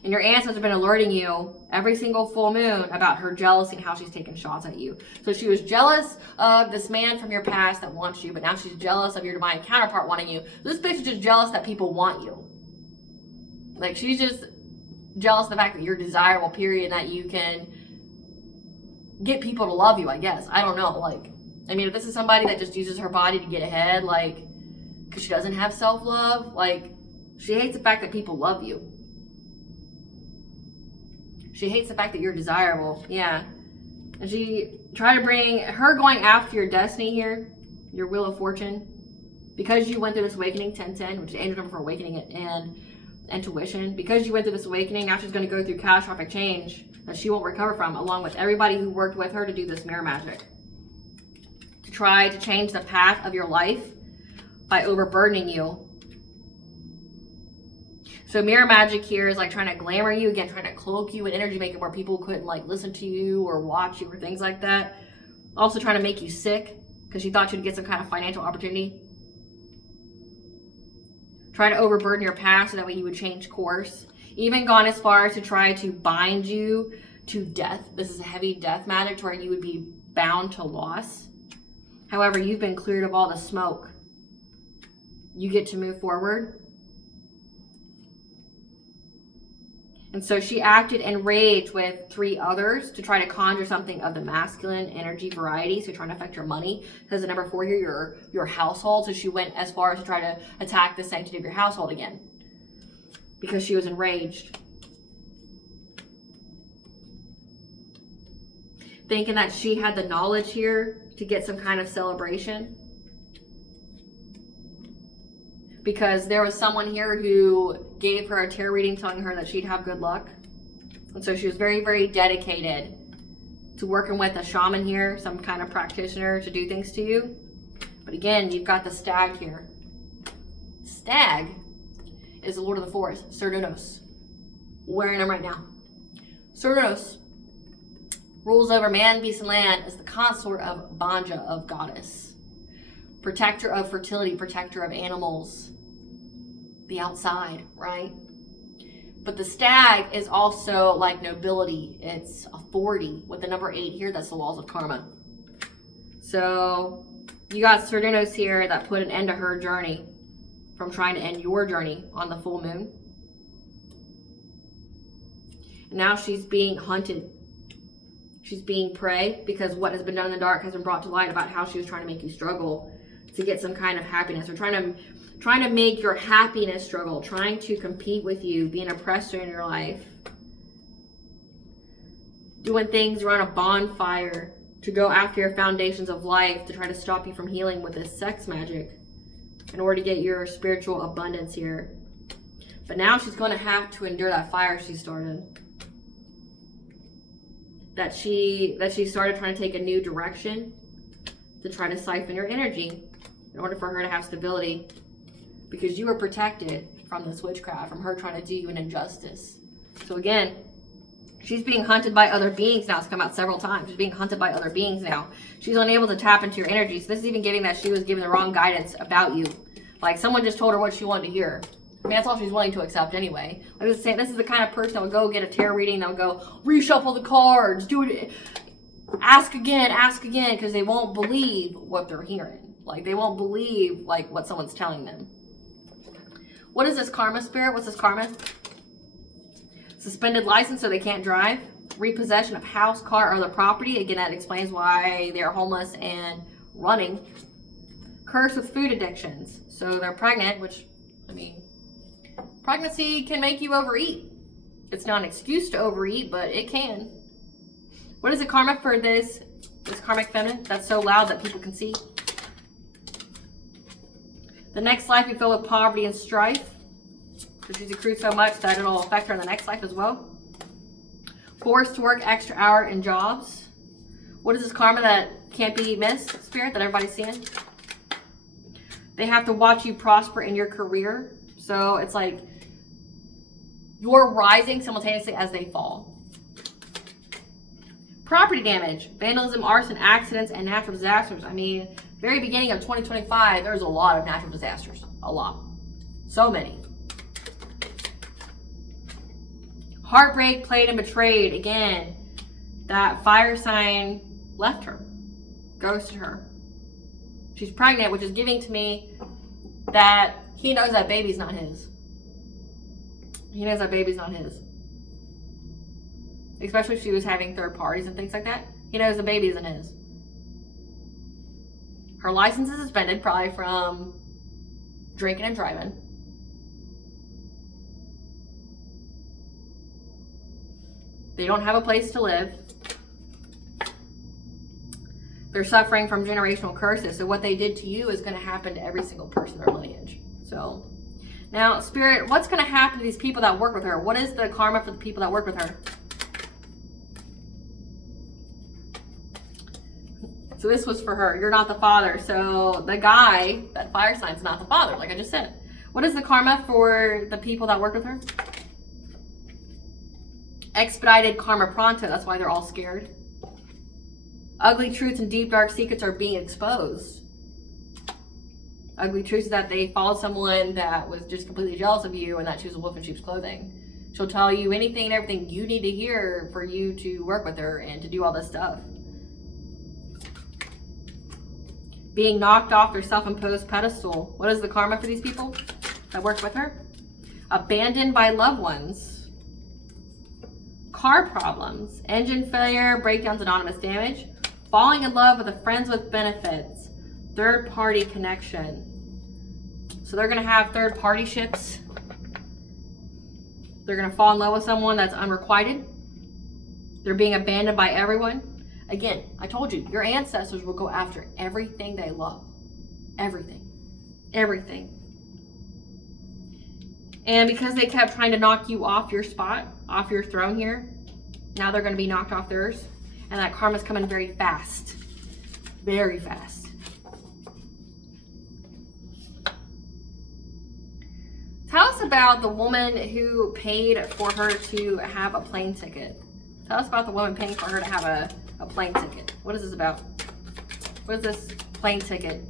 And your ancestors have been alerting you every single full moon about her jealousy and how she's taking shots at you. So she was jealous of this man from your past that wants you, but now she's jealous of your divine counterpart wanting you. This bitch is just jealous that people want you. Like she's just jealous of the fact that you're desirable, period, and that you can get people to love you, I guess. I don't know. Like, I mean, if this is somebody that just uses her body to get ahead, like, because she doesn't have self-love, like, she hates the fact that people love you. She hates the fact that you're desirable. Yeah. And she tried to bring her going after your destiny here, your wheel of fortune, because you went through this awakening, 1010, which is the angel number for awakening and intuition. Because you went through this awakening, now she's going to go through catastrophic change that she won't recover from, along with everybody who worked with her to do this mirror magic. To try to change the path of your life by overburdening you. So mirror magic here is like trying to glamour you, again, trying to cloak you in energy, make it where people couldn't like listen to you or watch you or things like that. Also trying to make you sick because she thought you'd get some kind of financial opportunity. Try to overburden your past so that way you would change course. Even gone as far as to try to bind you to death. This is a heavy death magic to where you would be bound to loss. However, you've been cleared of all the smoke. You get to move forward. And so she acted enraged with 3 others to try to conjure something of the masculine energy variety. So trying to affect your money. Because the number 4 here, your household. So she went as far as to try to attack the sanctity of your household again. Because she was enraged. Thinking that she had the knowledge here to get some kind of celebration. Because there was someone here who gave her a tarot reading telling her that she'd have good luck. And so she was very, very dedicated to working with a shaman here, some kind of practitioner to do things to you. But again, you've got the stag here. Stag is the lord of the forest, Cernunnos. Wearing them right now. Cernunnos rules over man, beast, and land, is the consort of Banja, of goddess. Protector of fertility, protector of animals. The outside, right? But the stag is also like nobility. It's authority. With the number 8 here, that's the laws of karma. So you got Cernunnos here that put an end to her journey from trying to end your journey on the full moon. And now she's being hunted. She's being prey because what has been done in the dark has been brought to light about how she was trying to make you struggle to get some kind of happiness, or trying to make your happiness struggle, trying to compete with you, be an oppressor in your life, doing things around a bonfire to go after your foundations of life, to try to stop you from healing with this sex magic in order to get your spiritual abundance here. But now she's going to have to endure that fire she started. That she started trying to take a new direction to try to siphon your energy in order for her to have stability, because you were protected from this witchcraft, from her trying to do you an injustice. So again, she's being hunted by other beings now. It's come out several times. She's being hunted by other beings now. She's unable to tap into your energy. So this is even giving that she was given the wrong guidance about you. Like someone just told her what she wanted to hear. I mean, that's all she's willing to accept anyway. Like I was saying, this is the kind of person that would go get a tarot reading, that would go reshuffle the cards, do it, ask again, because they won't believe what they're hearing. Like, they won't believe, like, what someone's telling them. What is this karma spirit? What's this karma? Suspended license so they can't drive? repossession of house, car, or other property. Again, that explains why they're homeless and running. Cursed with food addictions. So they're pregnant, which, I mean, pregnancy can make you overeat. It's not an excuse to overeat, but it can. What is the karma for this karmic feminine that's so loud that people can see? The next life you fill with poverty and strife. So she's accrued so much that it'll affect her in the next life as well. Forced to work extra hour in jobs. What is this karma that can't be missed, Spirit, that everybody's seeing? They have to watch you prosper in your career. So it's like you're rising simultaneously as they fall. Property damage, vandalism, arson, accidents, and natural disasters. I mean, very beginning of 2025, there's a lot of natural disasters. A lot. So many. Heartbreak, played and betrayed. Again, that fire sign left her. Ghosted her. She's pregnant, which is giving to me that he knows that baby's not his. He knows that baby's not his. Especially if she was having third parties and things like that. He knows the baby isn't his. Her license is suspended, probably from drinking and driving. They don't have a place to live. They're suffering from generational curses. So what they did to you is going to happen to every single person in their lineage. So now, Spirit, what's going to happen to these people that work with her? What is the karma for the people that work with her? So this was for her. You're not the father. So the guy, that fire sign's not the father, like I just said. What is the karma for the people that work with her? Expedited karma pronto. That's why they're all scared. Ugly truths and deep dark secrets are being exposed. Ugly truths is that they followed someone that was just completely jealous of you and that she was a wolf in sheep's clothing. She'll tell you anything and everything you need to hear for you to work with her and to do all this stuff. Being knocked off their self-imposed pedestal. What is the karma for these people that work with her? Abandoned by loved ones. Car problems. Engine failure, breakdowns, anonymous damage. Falling in love with a friends with benefits. Third party connection. So they're going to have third party ships. They're going to fall in love with someone that's unrequited. They're being abandoned by everyone. Again, I told you, your ancestors will go after everything they love. Everything. Everything. And because they kept trying to knock you off your spot, off your throne here, now they're going to be knocked off theirs. And that karma's coming very fast. Very fast. Tell us about the woman who paid for her to have a plane ticket. Tell us about the woman paying for her to have a plane ticket. What is this about? What is this plane ticket?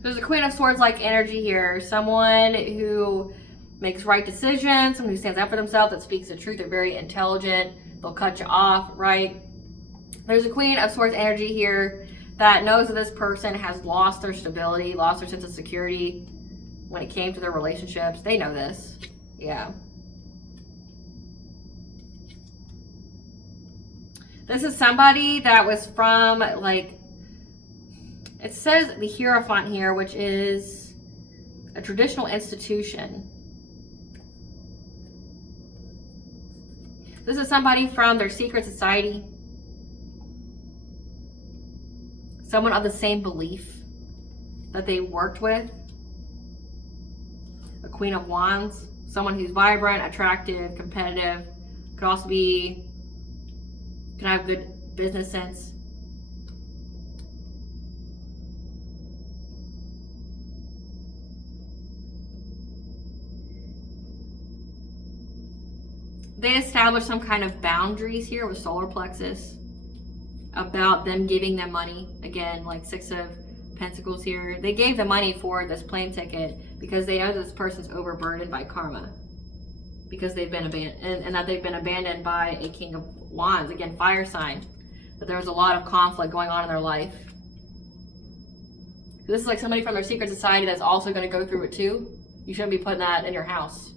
There's a Queen of Swords-like energy here. Someone who makes right decisions, someone who stands up for themselves, that speaks the truth. They're very intelligent. They'll cut you off, right? There's a Queen of Swords energy here that knows that this person has lost their stability, lost their sense of security when it came to their relationships. They know this. Yeah. This is somebody that was from, like, it says the Hierophant here, which is a traditional institution. This is somebody from their secret society. Someone of the same belief that they worked with. A Queen of Wands. Someone who's vibrant, attractive, competitive. Could also be, can have good business sense. They established some kind of boundaries here with solar plexus about them giving them money. Again, like Six of Pentacles here. They gave the money for this plane ticket because they know that this person's overburdened by karma. Because they've been abandoned, and that they've been abandoned by a King of Wands. Again, fire sign. That there was a lot of conflict going on in their life. So this is like somebody from their secret society that's also going to go through it too. You shouldn't be putting that in your house.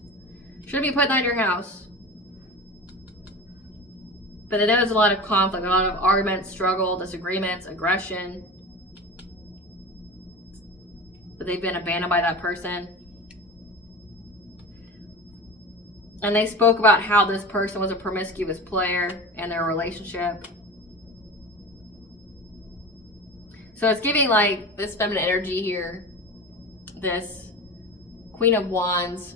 Shouldn't be putting that in your house. But there is a lot of conflict, a lot of arguments, struggle, disagreements, aggression. But they've been abandoned by that person. And they spoke about how this person was a promiscuous player in their relationship. So it's giving like this feminine energy here. This Queen of Wands.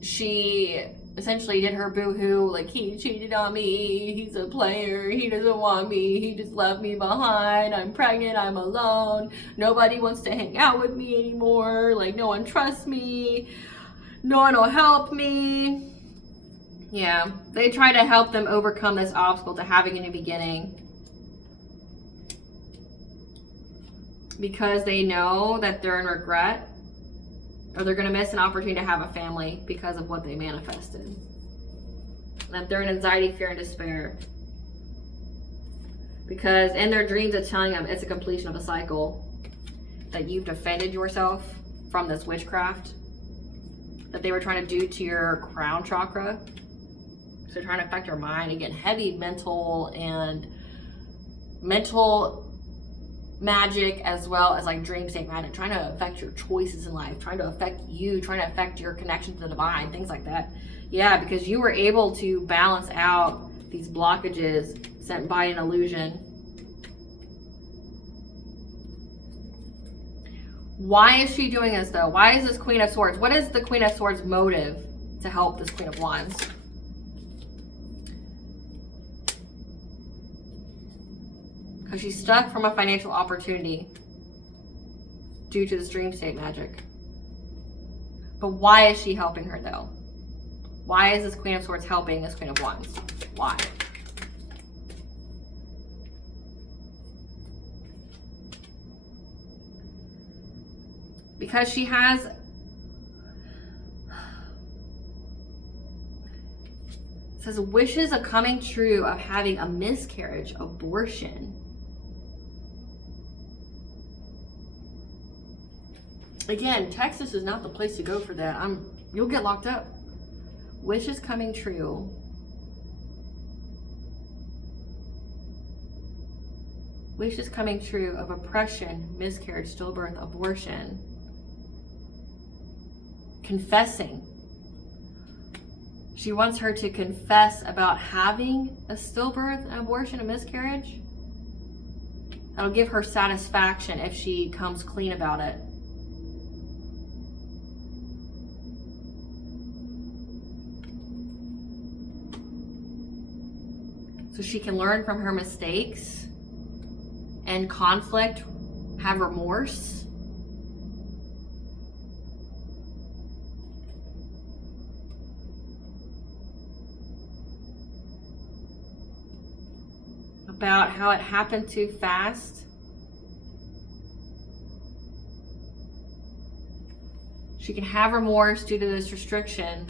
She essentially did her boo-hoo, like, he cheated on me, he's a player, he doesn't want me, he just left me behind, I'm pregnant, I'm alone, nobody wants to hang out with me anymore, like, no one trusts me, no one will help me. Yeah, they try to help them overcome this obstacle to having a new beginning, because they know that they're in regret, or they're going to miss an opportunity to have a family because of what they manifested. That they're in anxiety, fear, and despair. Because in their dreams, it's telling them it's a completion of a cycle. That you've defended yourself from this witchcraft that they were trying to do to your crown chakra. So they're trying to affect your mind. Again, heavy mental magic, as well as like dream state magic, trying to affect your choices in life, trying to affect you, trying to affect your connection to the divine, things like that. Yeah, because you were able to balance out these blockages sent by an illusion. Why is she doing this though? Why is this Queen of Swords? What is the Queen of Swords' motive to help this Queen of Wands? Because she's stuck from a financial opportunity due to this dream state magic. But why is she helping her though? Why is this Queen of Swords helping this Queen of Wands? Why? Because she has says wishes are coming true of having a miscarriage, abortion. Again, Texas is not the place to go for that. You'll get locked up. Wishes coming true. Wishes coming true of oppression, miscarriage, stillbirth, abortion. Confessing. She wants her to confess about having a stillbirth, an abortion, a miscarriage. That'll give her satisfaction if she comes clean about it. So she can learn from her mistakes and conflict, have remorse. About how it happened too fast. She can have remorse due to this restriction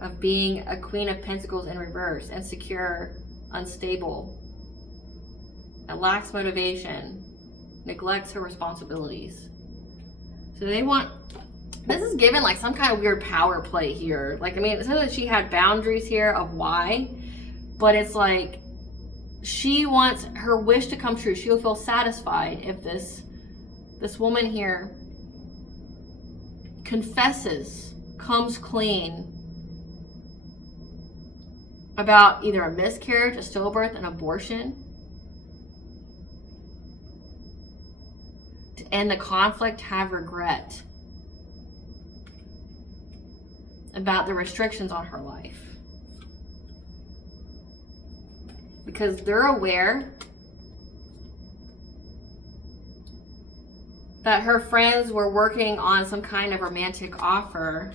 of being a Queen of Pentacles in reverse, insecure, unstable, and lacks motivation, neglects her responsibilities. So they want, this is given like some kind of weird power play here. Like, I mean, it says that she had boundaries here of why, but it's like, she wants her wish to come true. She'll feel satisfied if this woman here confesses, comes clean about either a miscarriage, a stillbirth, an abortion, to end the conflict, have regret about the restrictions on her life. Because they're aware that her friends were working on some kind of romantic offer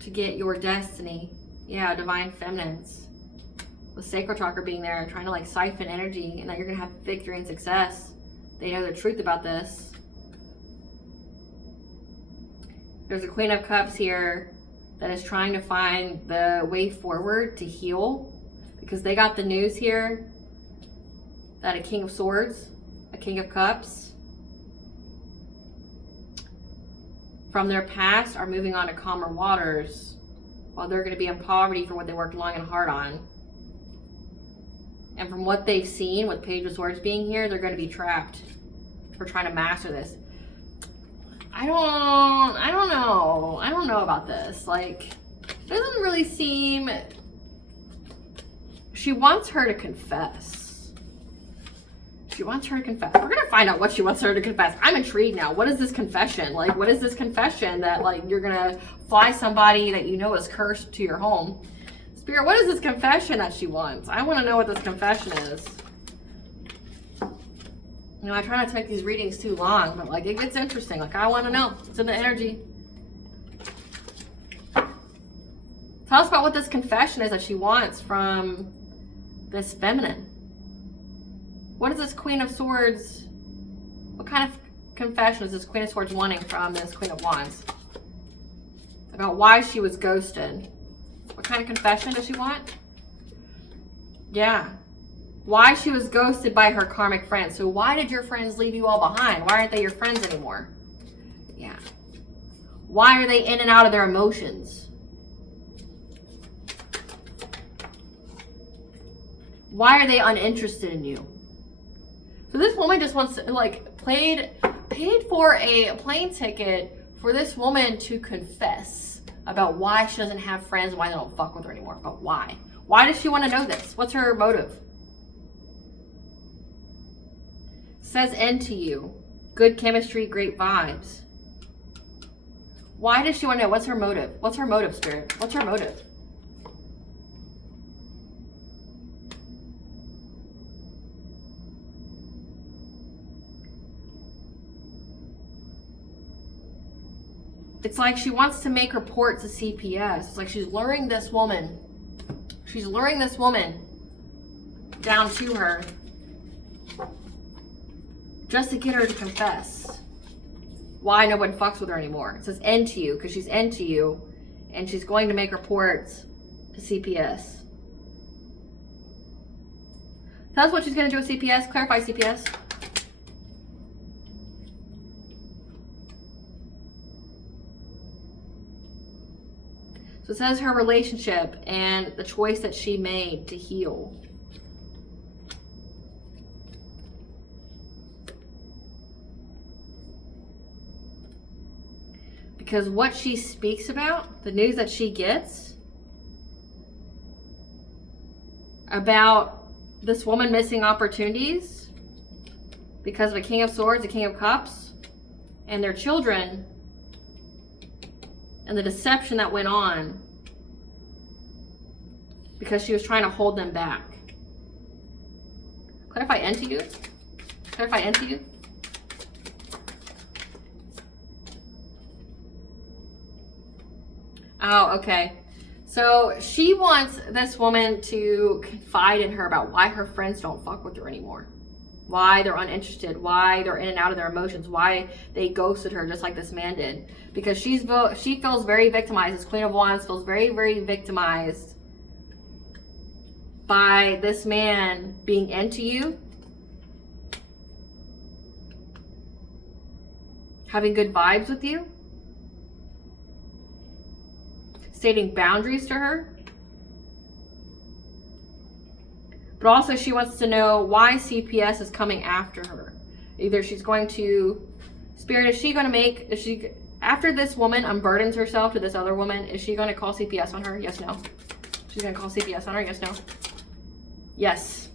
to get your destiny. Yeah, divine feminines. With sacral chakra being there and trying to like siphon energy, and that you're going to have victory and success. They know the truth about this. There's a Queen of Cups here that is trying to find the way forward to heal, because they got the news here that a King of Swords, a King of Cups, from their past are moving on to calmer waters, while they're going to be in poverty for what they worked long and hard on. And from what they've seen with Page of Swords being here, they're going to be trapped for trying to master this. I don't know about this. Like, it doesn't really seem... She wants her to confess. She wants her to confess. We're going to find out what she wants her to confess. I'm intrigued now. What is this confession? Like, what is this confession that, like, you're going to fly somebody that you know is cursed to your home? Spirit, what is this confession that she wants? I want to know what this confession is. You know, I try not to make these readings too long, but, like, it gets interesting. Like, I want to know. It's in the energy. Tell us about what this confession is that she wants from this feminine. What is this Queen of Swords? What kind of confession is this Queen of Swords wanting from this Queen of Wands? About why she was ghosted. What kind of confession does she want? Yeah. Why she was ghosted by her karmic friends. So why did your friends leave you all behind? Why aren't they your friends anymore? Yeah. Why are they in and out of their emotions? Why are they uninterested in you? So this woman just wants to, like, paid for a plane ticket for this woman to confess about why she doesn't have friends and why they don't fuck with her anymore. But why? Why does she want to know this? What's her motive? Says end to you. Good chemistry, great vibes. Why does she want to know? What's her motive? What's her motive, Spirit? What's her motive? It's like she wants to make reports to CPS. It's like she's luring this woman. She's luring this woman down to her just to get her to confess why no one fucks with her anymore. It says end to you because she's end to you and she's going to make reports to CPS. Tell us what she's going to do with CPS. Clarify CPS. So it says her relationship and the choice that she made to heal. Because what she speaks about, the news that she gets about this woman missing opportunities because of a King of Swords, a King of Cups, and their children, and the deception that went on because she was trying to hold them back. Clarify end to you. Clarify end to you. Oh, okay. So she wants this woman to confide in her about why her friends don't fuck with her anymore. Why they're uninterested, why they're in and out of their emotions, why they ghosted her just like this man did. Because she feels very victimized. This Queen of Wands feels very, very victimized by this man being into you, having good vibes with you, stating boundaries to her. But also she wants to know why CPS is coming after her. Either she's going to, Spirit, is she going to make, is she, after this woman unburdens herself to this other woman, is she going to call CPS on her? Yes, no. She's going to call CPS on her? Yes, no. Yes.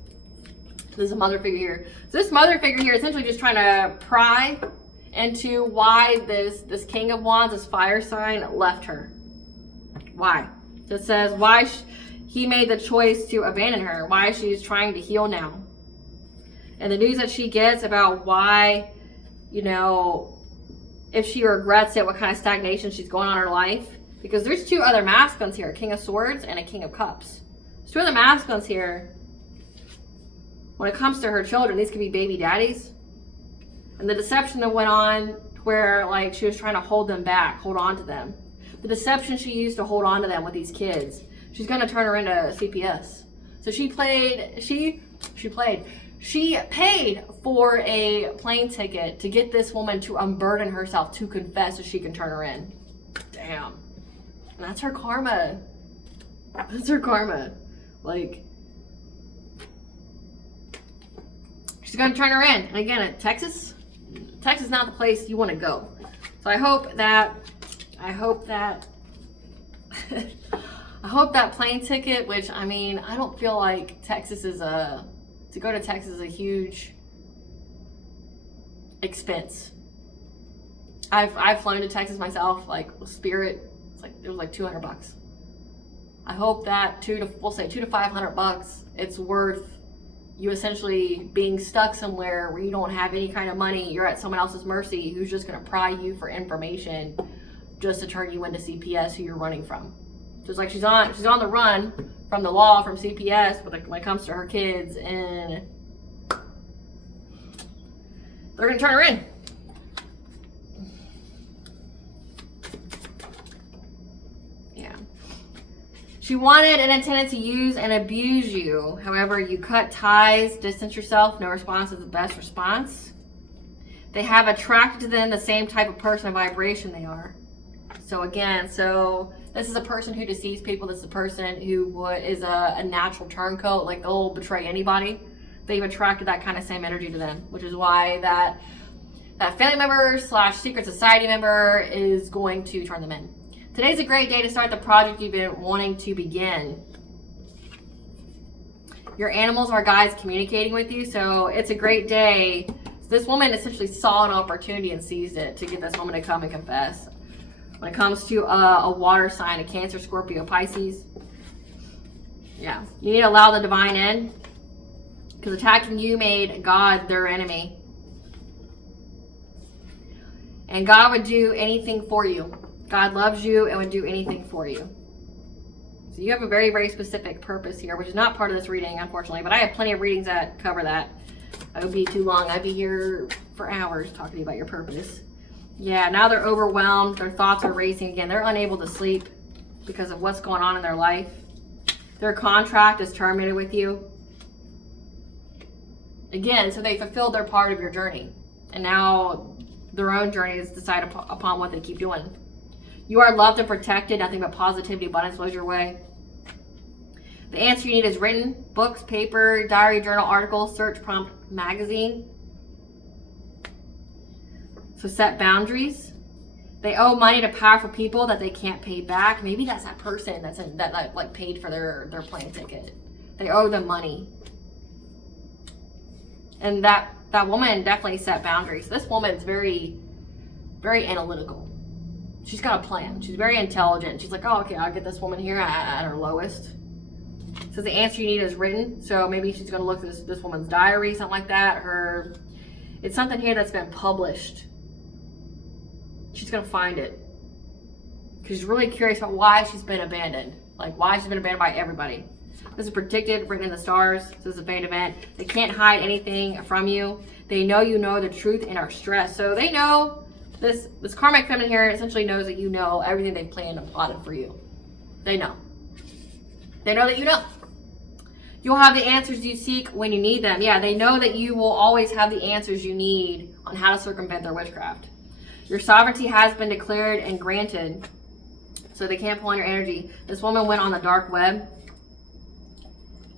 There's a mother figure here. So this mother figure here is essentially just trying to pry into why this King of Wands, this fire sign, left her. Why? So it says why he made the choice to abandon her, why she's trying to heal now. And the news that she gets about why, you know, if she regrets it, what kind of stagnation she's going on in her life. Because there's two other masculines here, a King of Swords and a King of Cups. There's two other masculines here. When it comes to her children, these could be baby daddies. And the deception that went on where, like, she was trying to hold them back, hold on to them. The deception she used to hold on to them with these kids. She's going to turn her into CPS. So she played She paid for a plane ticket to get this woman to unburden herself, to confess so she can turn her in. Damn. And that's her karma. That's her karma. Like, she's gonna turn her in. And again, Texas is not the place you want to go. So I hope that I hope that plane ticket, which, I mean, I don't feel like to go to Texas is a huge expense. I've flown to Texas myself, like with Spirit. It was like $200. I hope that we'll say $200 to $500, it's worth you essentially being stuck somewhere where you don't have any kind of money. You're at someone else's mercy who's just going to pry you for information just to turn you into CPS who you're running from. So it's like she's on the run from the law, from CPS, but when it comes to her kids, and they're going to turn her in. Yeah. She wanted and intended to use and abuse you. However, you cut ties, distance yourself. No response is the best response. They have attracted to them the same type of person and vibration they are. So again, this is a person who deceives people. This is a person who is a natural turncoat. Like, they'll betray anybody. They've attracted that kind of same energy to them, which is why that family member / secret society member is going to turn them in. Today's a great day to start the project you've been wanting to begin. Your animals are guides communicating with you, so it's a great day. This woman essentially saw an opportunity and seized it to get this woman to come and confess. When it comes to a water sign, a Cancer, Scorpio, Pisces, yeah, you need to allow the divine in, because attacking you made God their enemy. And God would do anything for you. God loves you and would do anything for you. So you have a very, very specific purpose here, which is not part of this reading, unfortunately, but I have plenty of readings that cover that. That would be too long. I'd be here for hours talking to you about your purpose. Yeah, now they're overwhelmed. Their thoughts are racing again. They're unable to sleep because of what's going on in their life. Their contract is terminated with you. Again, so they fulfilled their part of your journey. And now their own journey is decided upon what they keep doing. You are loved and protected. Nothing but positivity, abundance flows your way. The answer you need is written. Books, paper, diary, journal, article, search prompt, magazine. So set boundaries. They owe money to powerful people that they can't pay back. Maybe that's that person that like paid for their plane ticket. They owe them money. And that woman definitely set boundaries. This woman's very, very analytical. She's got a plan. She's very intelligent. She's like, oh, okay, I'll get this woman here at her lowest. So the answer you need is written. So maybe she's going to look at this woman's diary, something like that. It's something here that's been published. She's going to find it. Because she's really curious about why she's been abandoned. Like, why she's been abandoned by everybody. This is predicted, written in the stars. So this is a fate event. They can't hide anything from you. They know you know the truth and are stressed. So they know, this karmic feminine here essentially knows that you know everything they've planned and plotted for you. They know. They know that you know. You'll have the answers you seek when you need them. Yeah, they know that you will always have the answers you need on how to circumvent their witchcraft. Your sovereignty has been declared and granted, so they can't pull on your energy. This woman went on the dark web,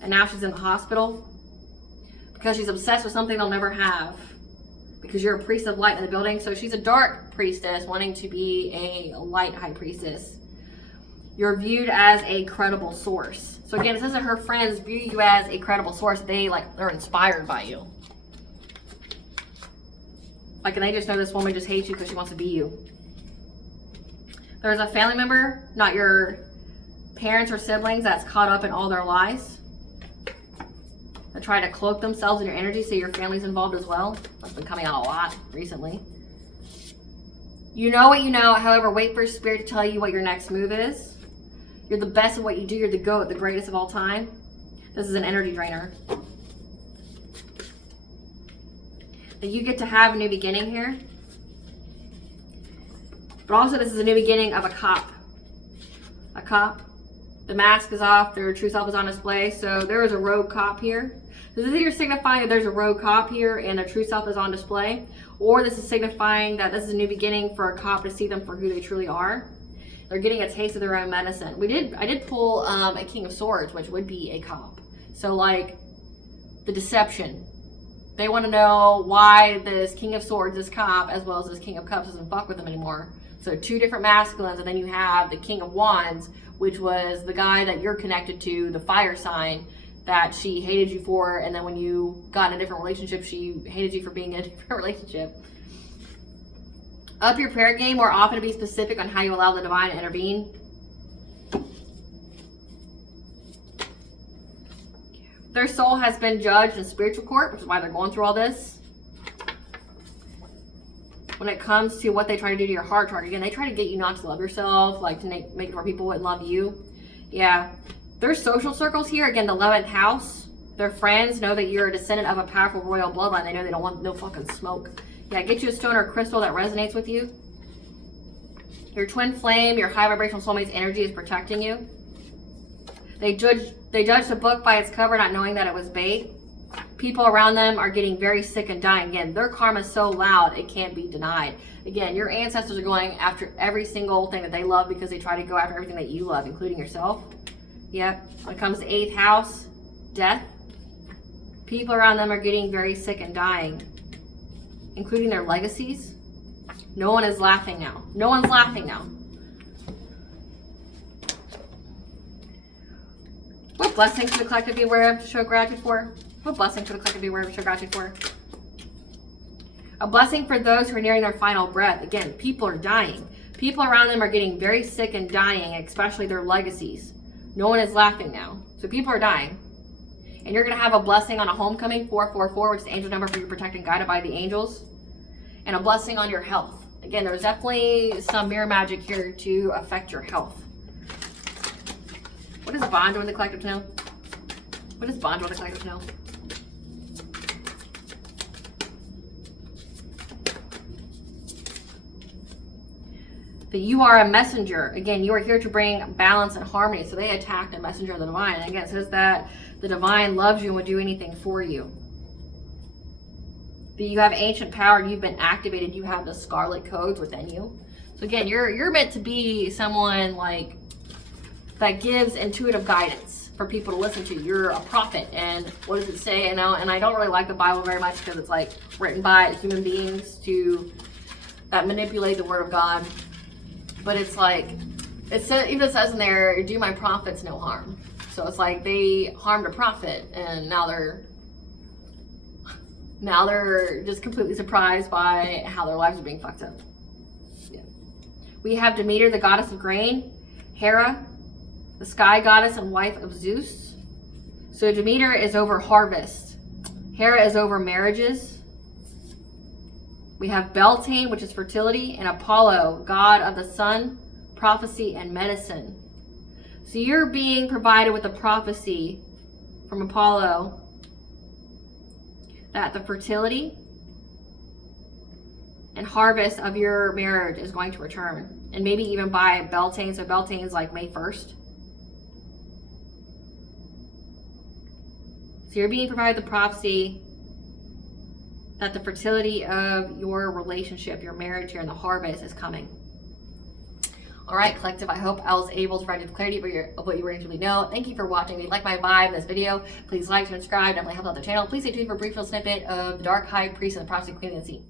and now she's in the hospital because she's obsessed with something they'll never have. Because you're a priest of light in the building, so she's a dark priestess wanting to be a light high priestess. You're viewed as a credible source. So again, it says that her friends view you as a credible source. They're inspired by you. Like, and they just know this woman just hates you because she wants to be you. There's a family member, not your parents or siblings, that's caught up in all their lies. They try to cloak themselves in your energy so your family's involved as well. That's been coming out a lot recently. You know what you know. However, wait for Spirit to tell you what your next move is. You're the best at what you do. You're the GOAT, the greatest of all time. This is an energy drainer. That you get to have a new beginning here. But also this is a new beginning of a cop. A cop. The mask is off. Their true self is on display. So there is a rogue cop here. This is either signifying that there's a rogue cop here and their true self is on display, or this is signifying that this is a new beginning for a cop to see them for who they truly are. They're getting a taste of their own medicine. I did pull a King of Swords, which would be a cop. So like the deception. They want to know why this King of Swords, this cop, as well as this King of Cups doesn't fuck with them anymore. So two different masculines, and then you have the King of Wands, which was the guy that you're connected to, the fire sign that she hated you for, and then when you got in a different relationship, she hated you for being in a different relationship. Up your prayer game more often to be specific on how you allow the divine to intervene. Their soul has been judged in spiritual court, which is why they're going through all this. When it comes to what they try to do to your heart chart, again, they try to get you not to love yourself, like to make it where people would love you. Yeah. Their social circles here, again, the 11th house. Their friends know that you're a descendant of a powerful royal bloodline. They know they don't want no fucking smoke. Yeah, get you a stone or a crystal that resonates with you. Your twin flame, your high vibrational soulmate's energy is protecting you. They judge the book by its cover, not knowing that it was bait. People around them are getting very sick and dying. Again, their karma is so loud, it can't be denied. Again, your ancestors are going after every single thing that they love because they try to go after everything that you love, including yourself. Yep. When it comes to 8th house, death. People around them are getting very sick and dying, including their legacies. No one is laughing now. No one's laughing now. What blessings should the collective be aware of to show gratitude for? What blessing should the collective be aware of to show gratitude for? A blessing for those who are nearing their final breath. Again, people are dying. People around them are getting very sick and dying, especially their legacies. No one is laughing now. So people are dying. And you're going to have a blessing on a homecoming, 444, which is the angel number for you protected and guided by the angels. And a blessing on your health. Again, there's definitely some mirror magic here to affect your health. What does Bond want the collective to know? What does Bond want the collective to know? That you are a messenger. Again, you are here to bring balance and harmony. So they attacked a messenger of the divine. And again, it says that the divine loves you and would do anything for you. That you have ancient power and you've been activated. You have the scarlet codes within you. So again, you're meant to be someone like that gives intuitive guidance for people to listen to. You're a prophet. And what does it say? And I don't really like the Bible very much because it's like written by human beings to manipulate the word of God. But it's like, even it says in there, do my prophets no harm. So it's like they harmed a prophet and now they're just completely surprised by how their lives are being fucked up. Yeah. We have Demeter, the goddess of grain, Hera, the sky goddess and wife of Zeus. So Demeter is over harvest. Hera is over marriages. We have Beltane, which is fertility, and Apollo, god of the sun, prophecy, and medicine. So you're being provided with a prophecy from Apollo that the fertility and harvest of your marriage is going to return. And maybe even by Beltane. So Beltane is like May 1st. So you're being provided the prophecy that the fertility of your relationship, your marriage here, and the harvest is coming. All right, collective, I hope I was able to provide you the clarity of what you already truly know. Thank you for watching. If you like my vibe in this video, please like, subscribe, definitely help out the channel. Please stay tuned for a brief little snippet of the Dark High Priest and the Prophecy Queen of the Sea.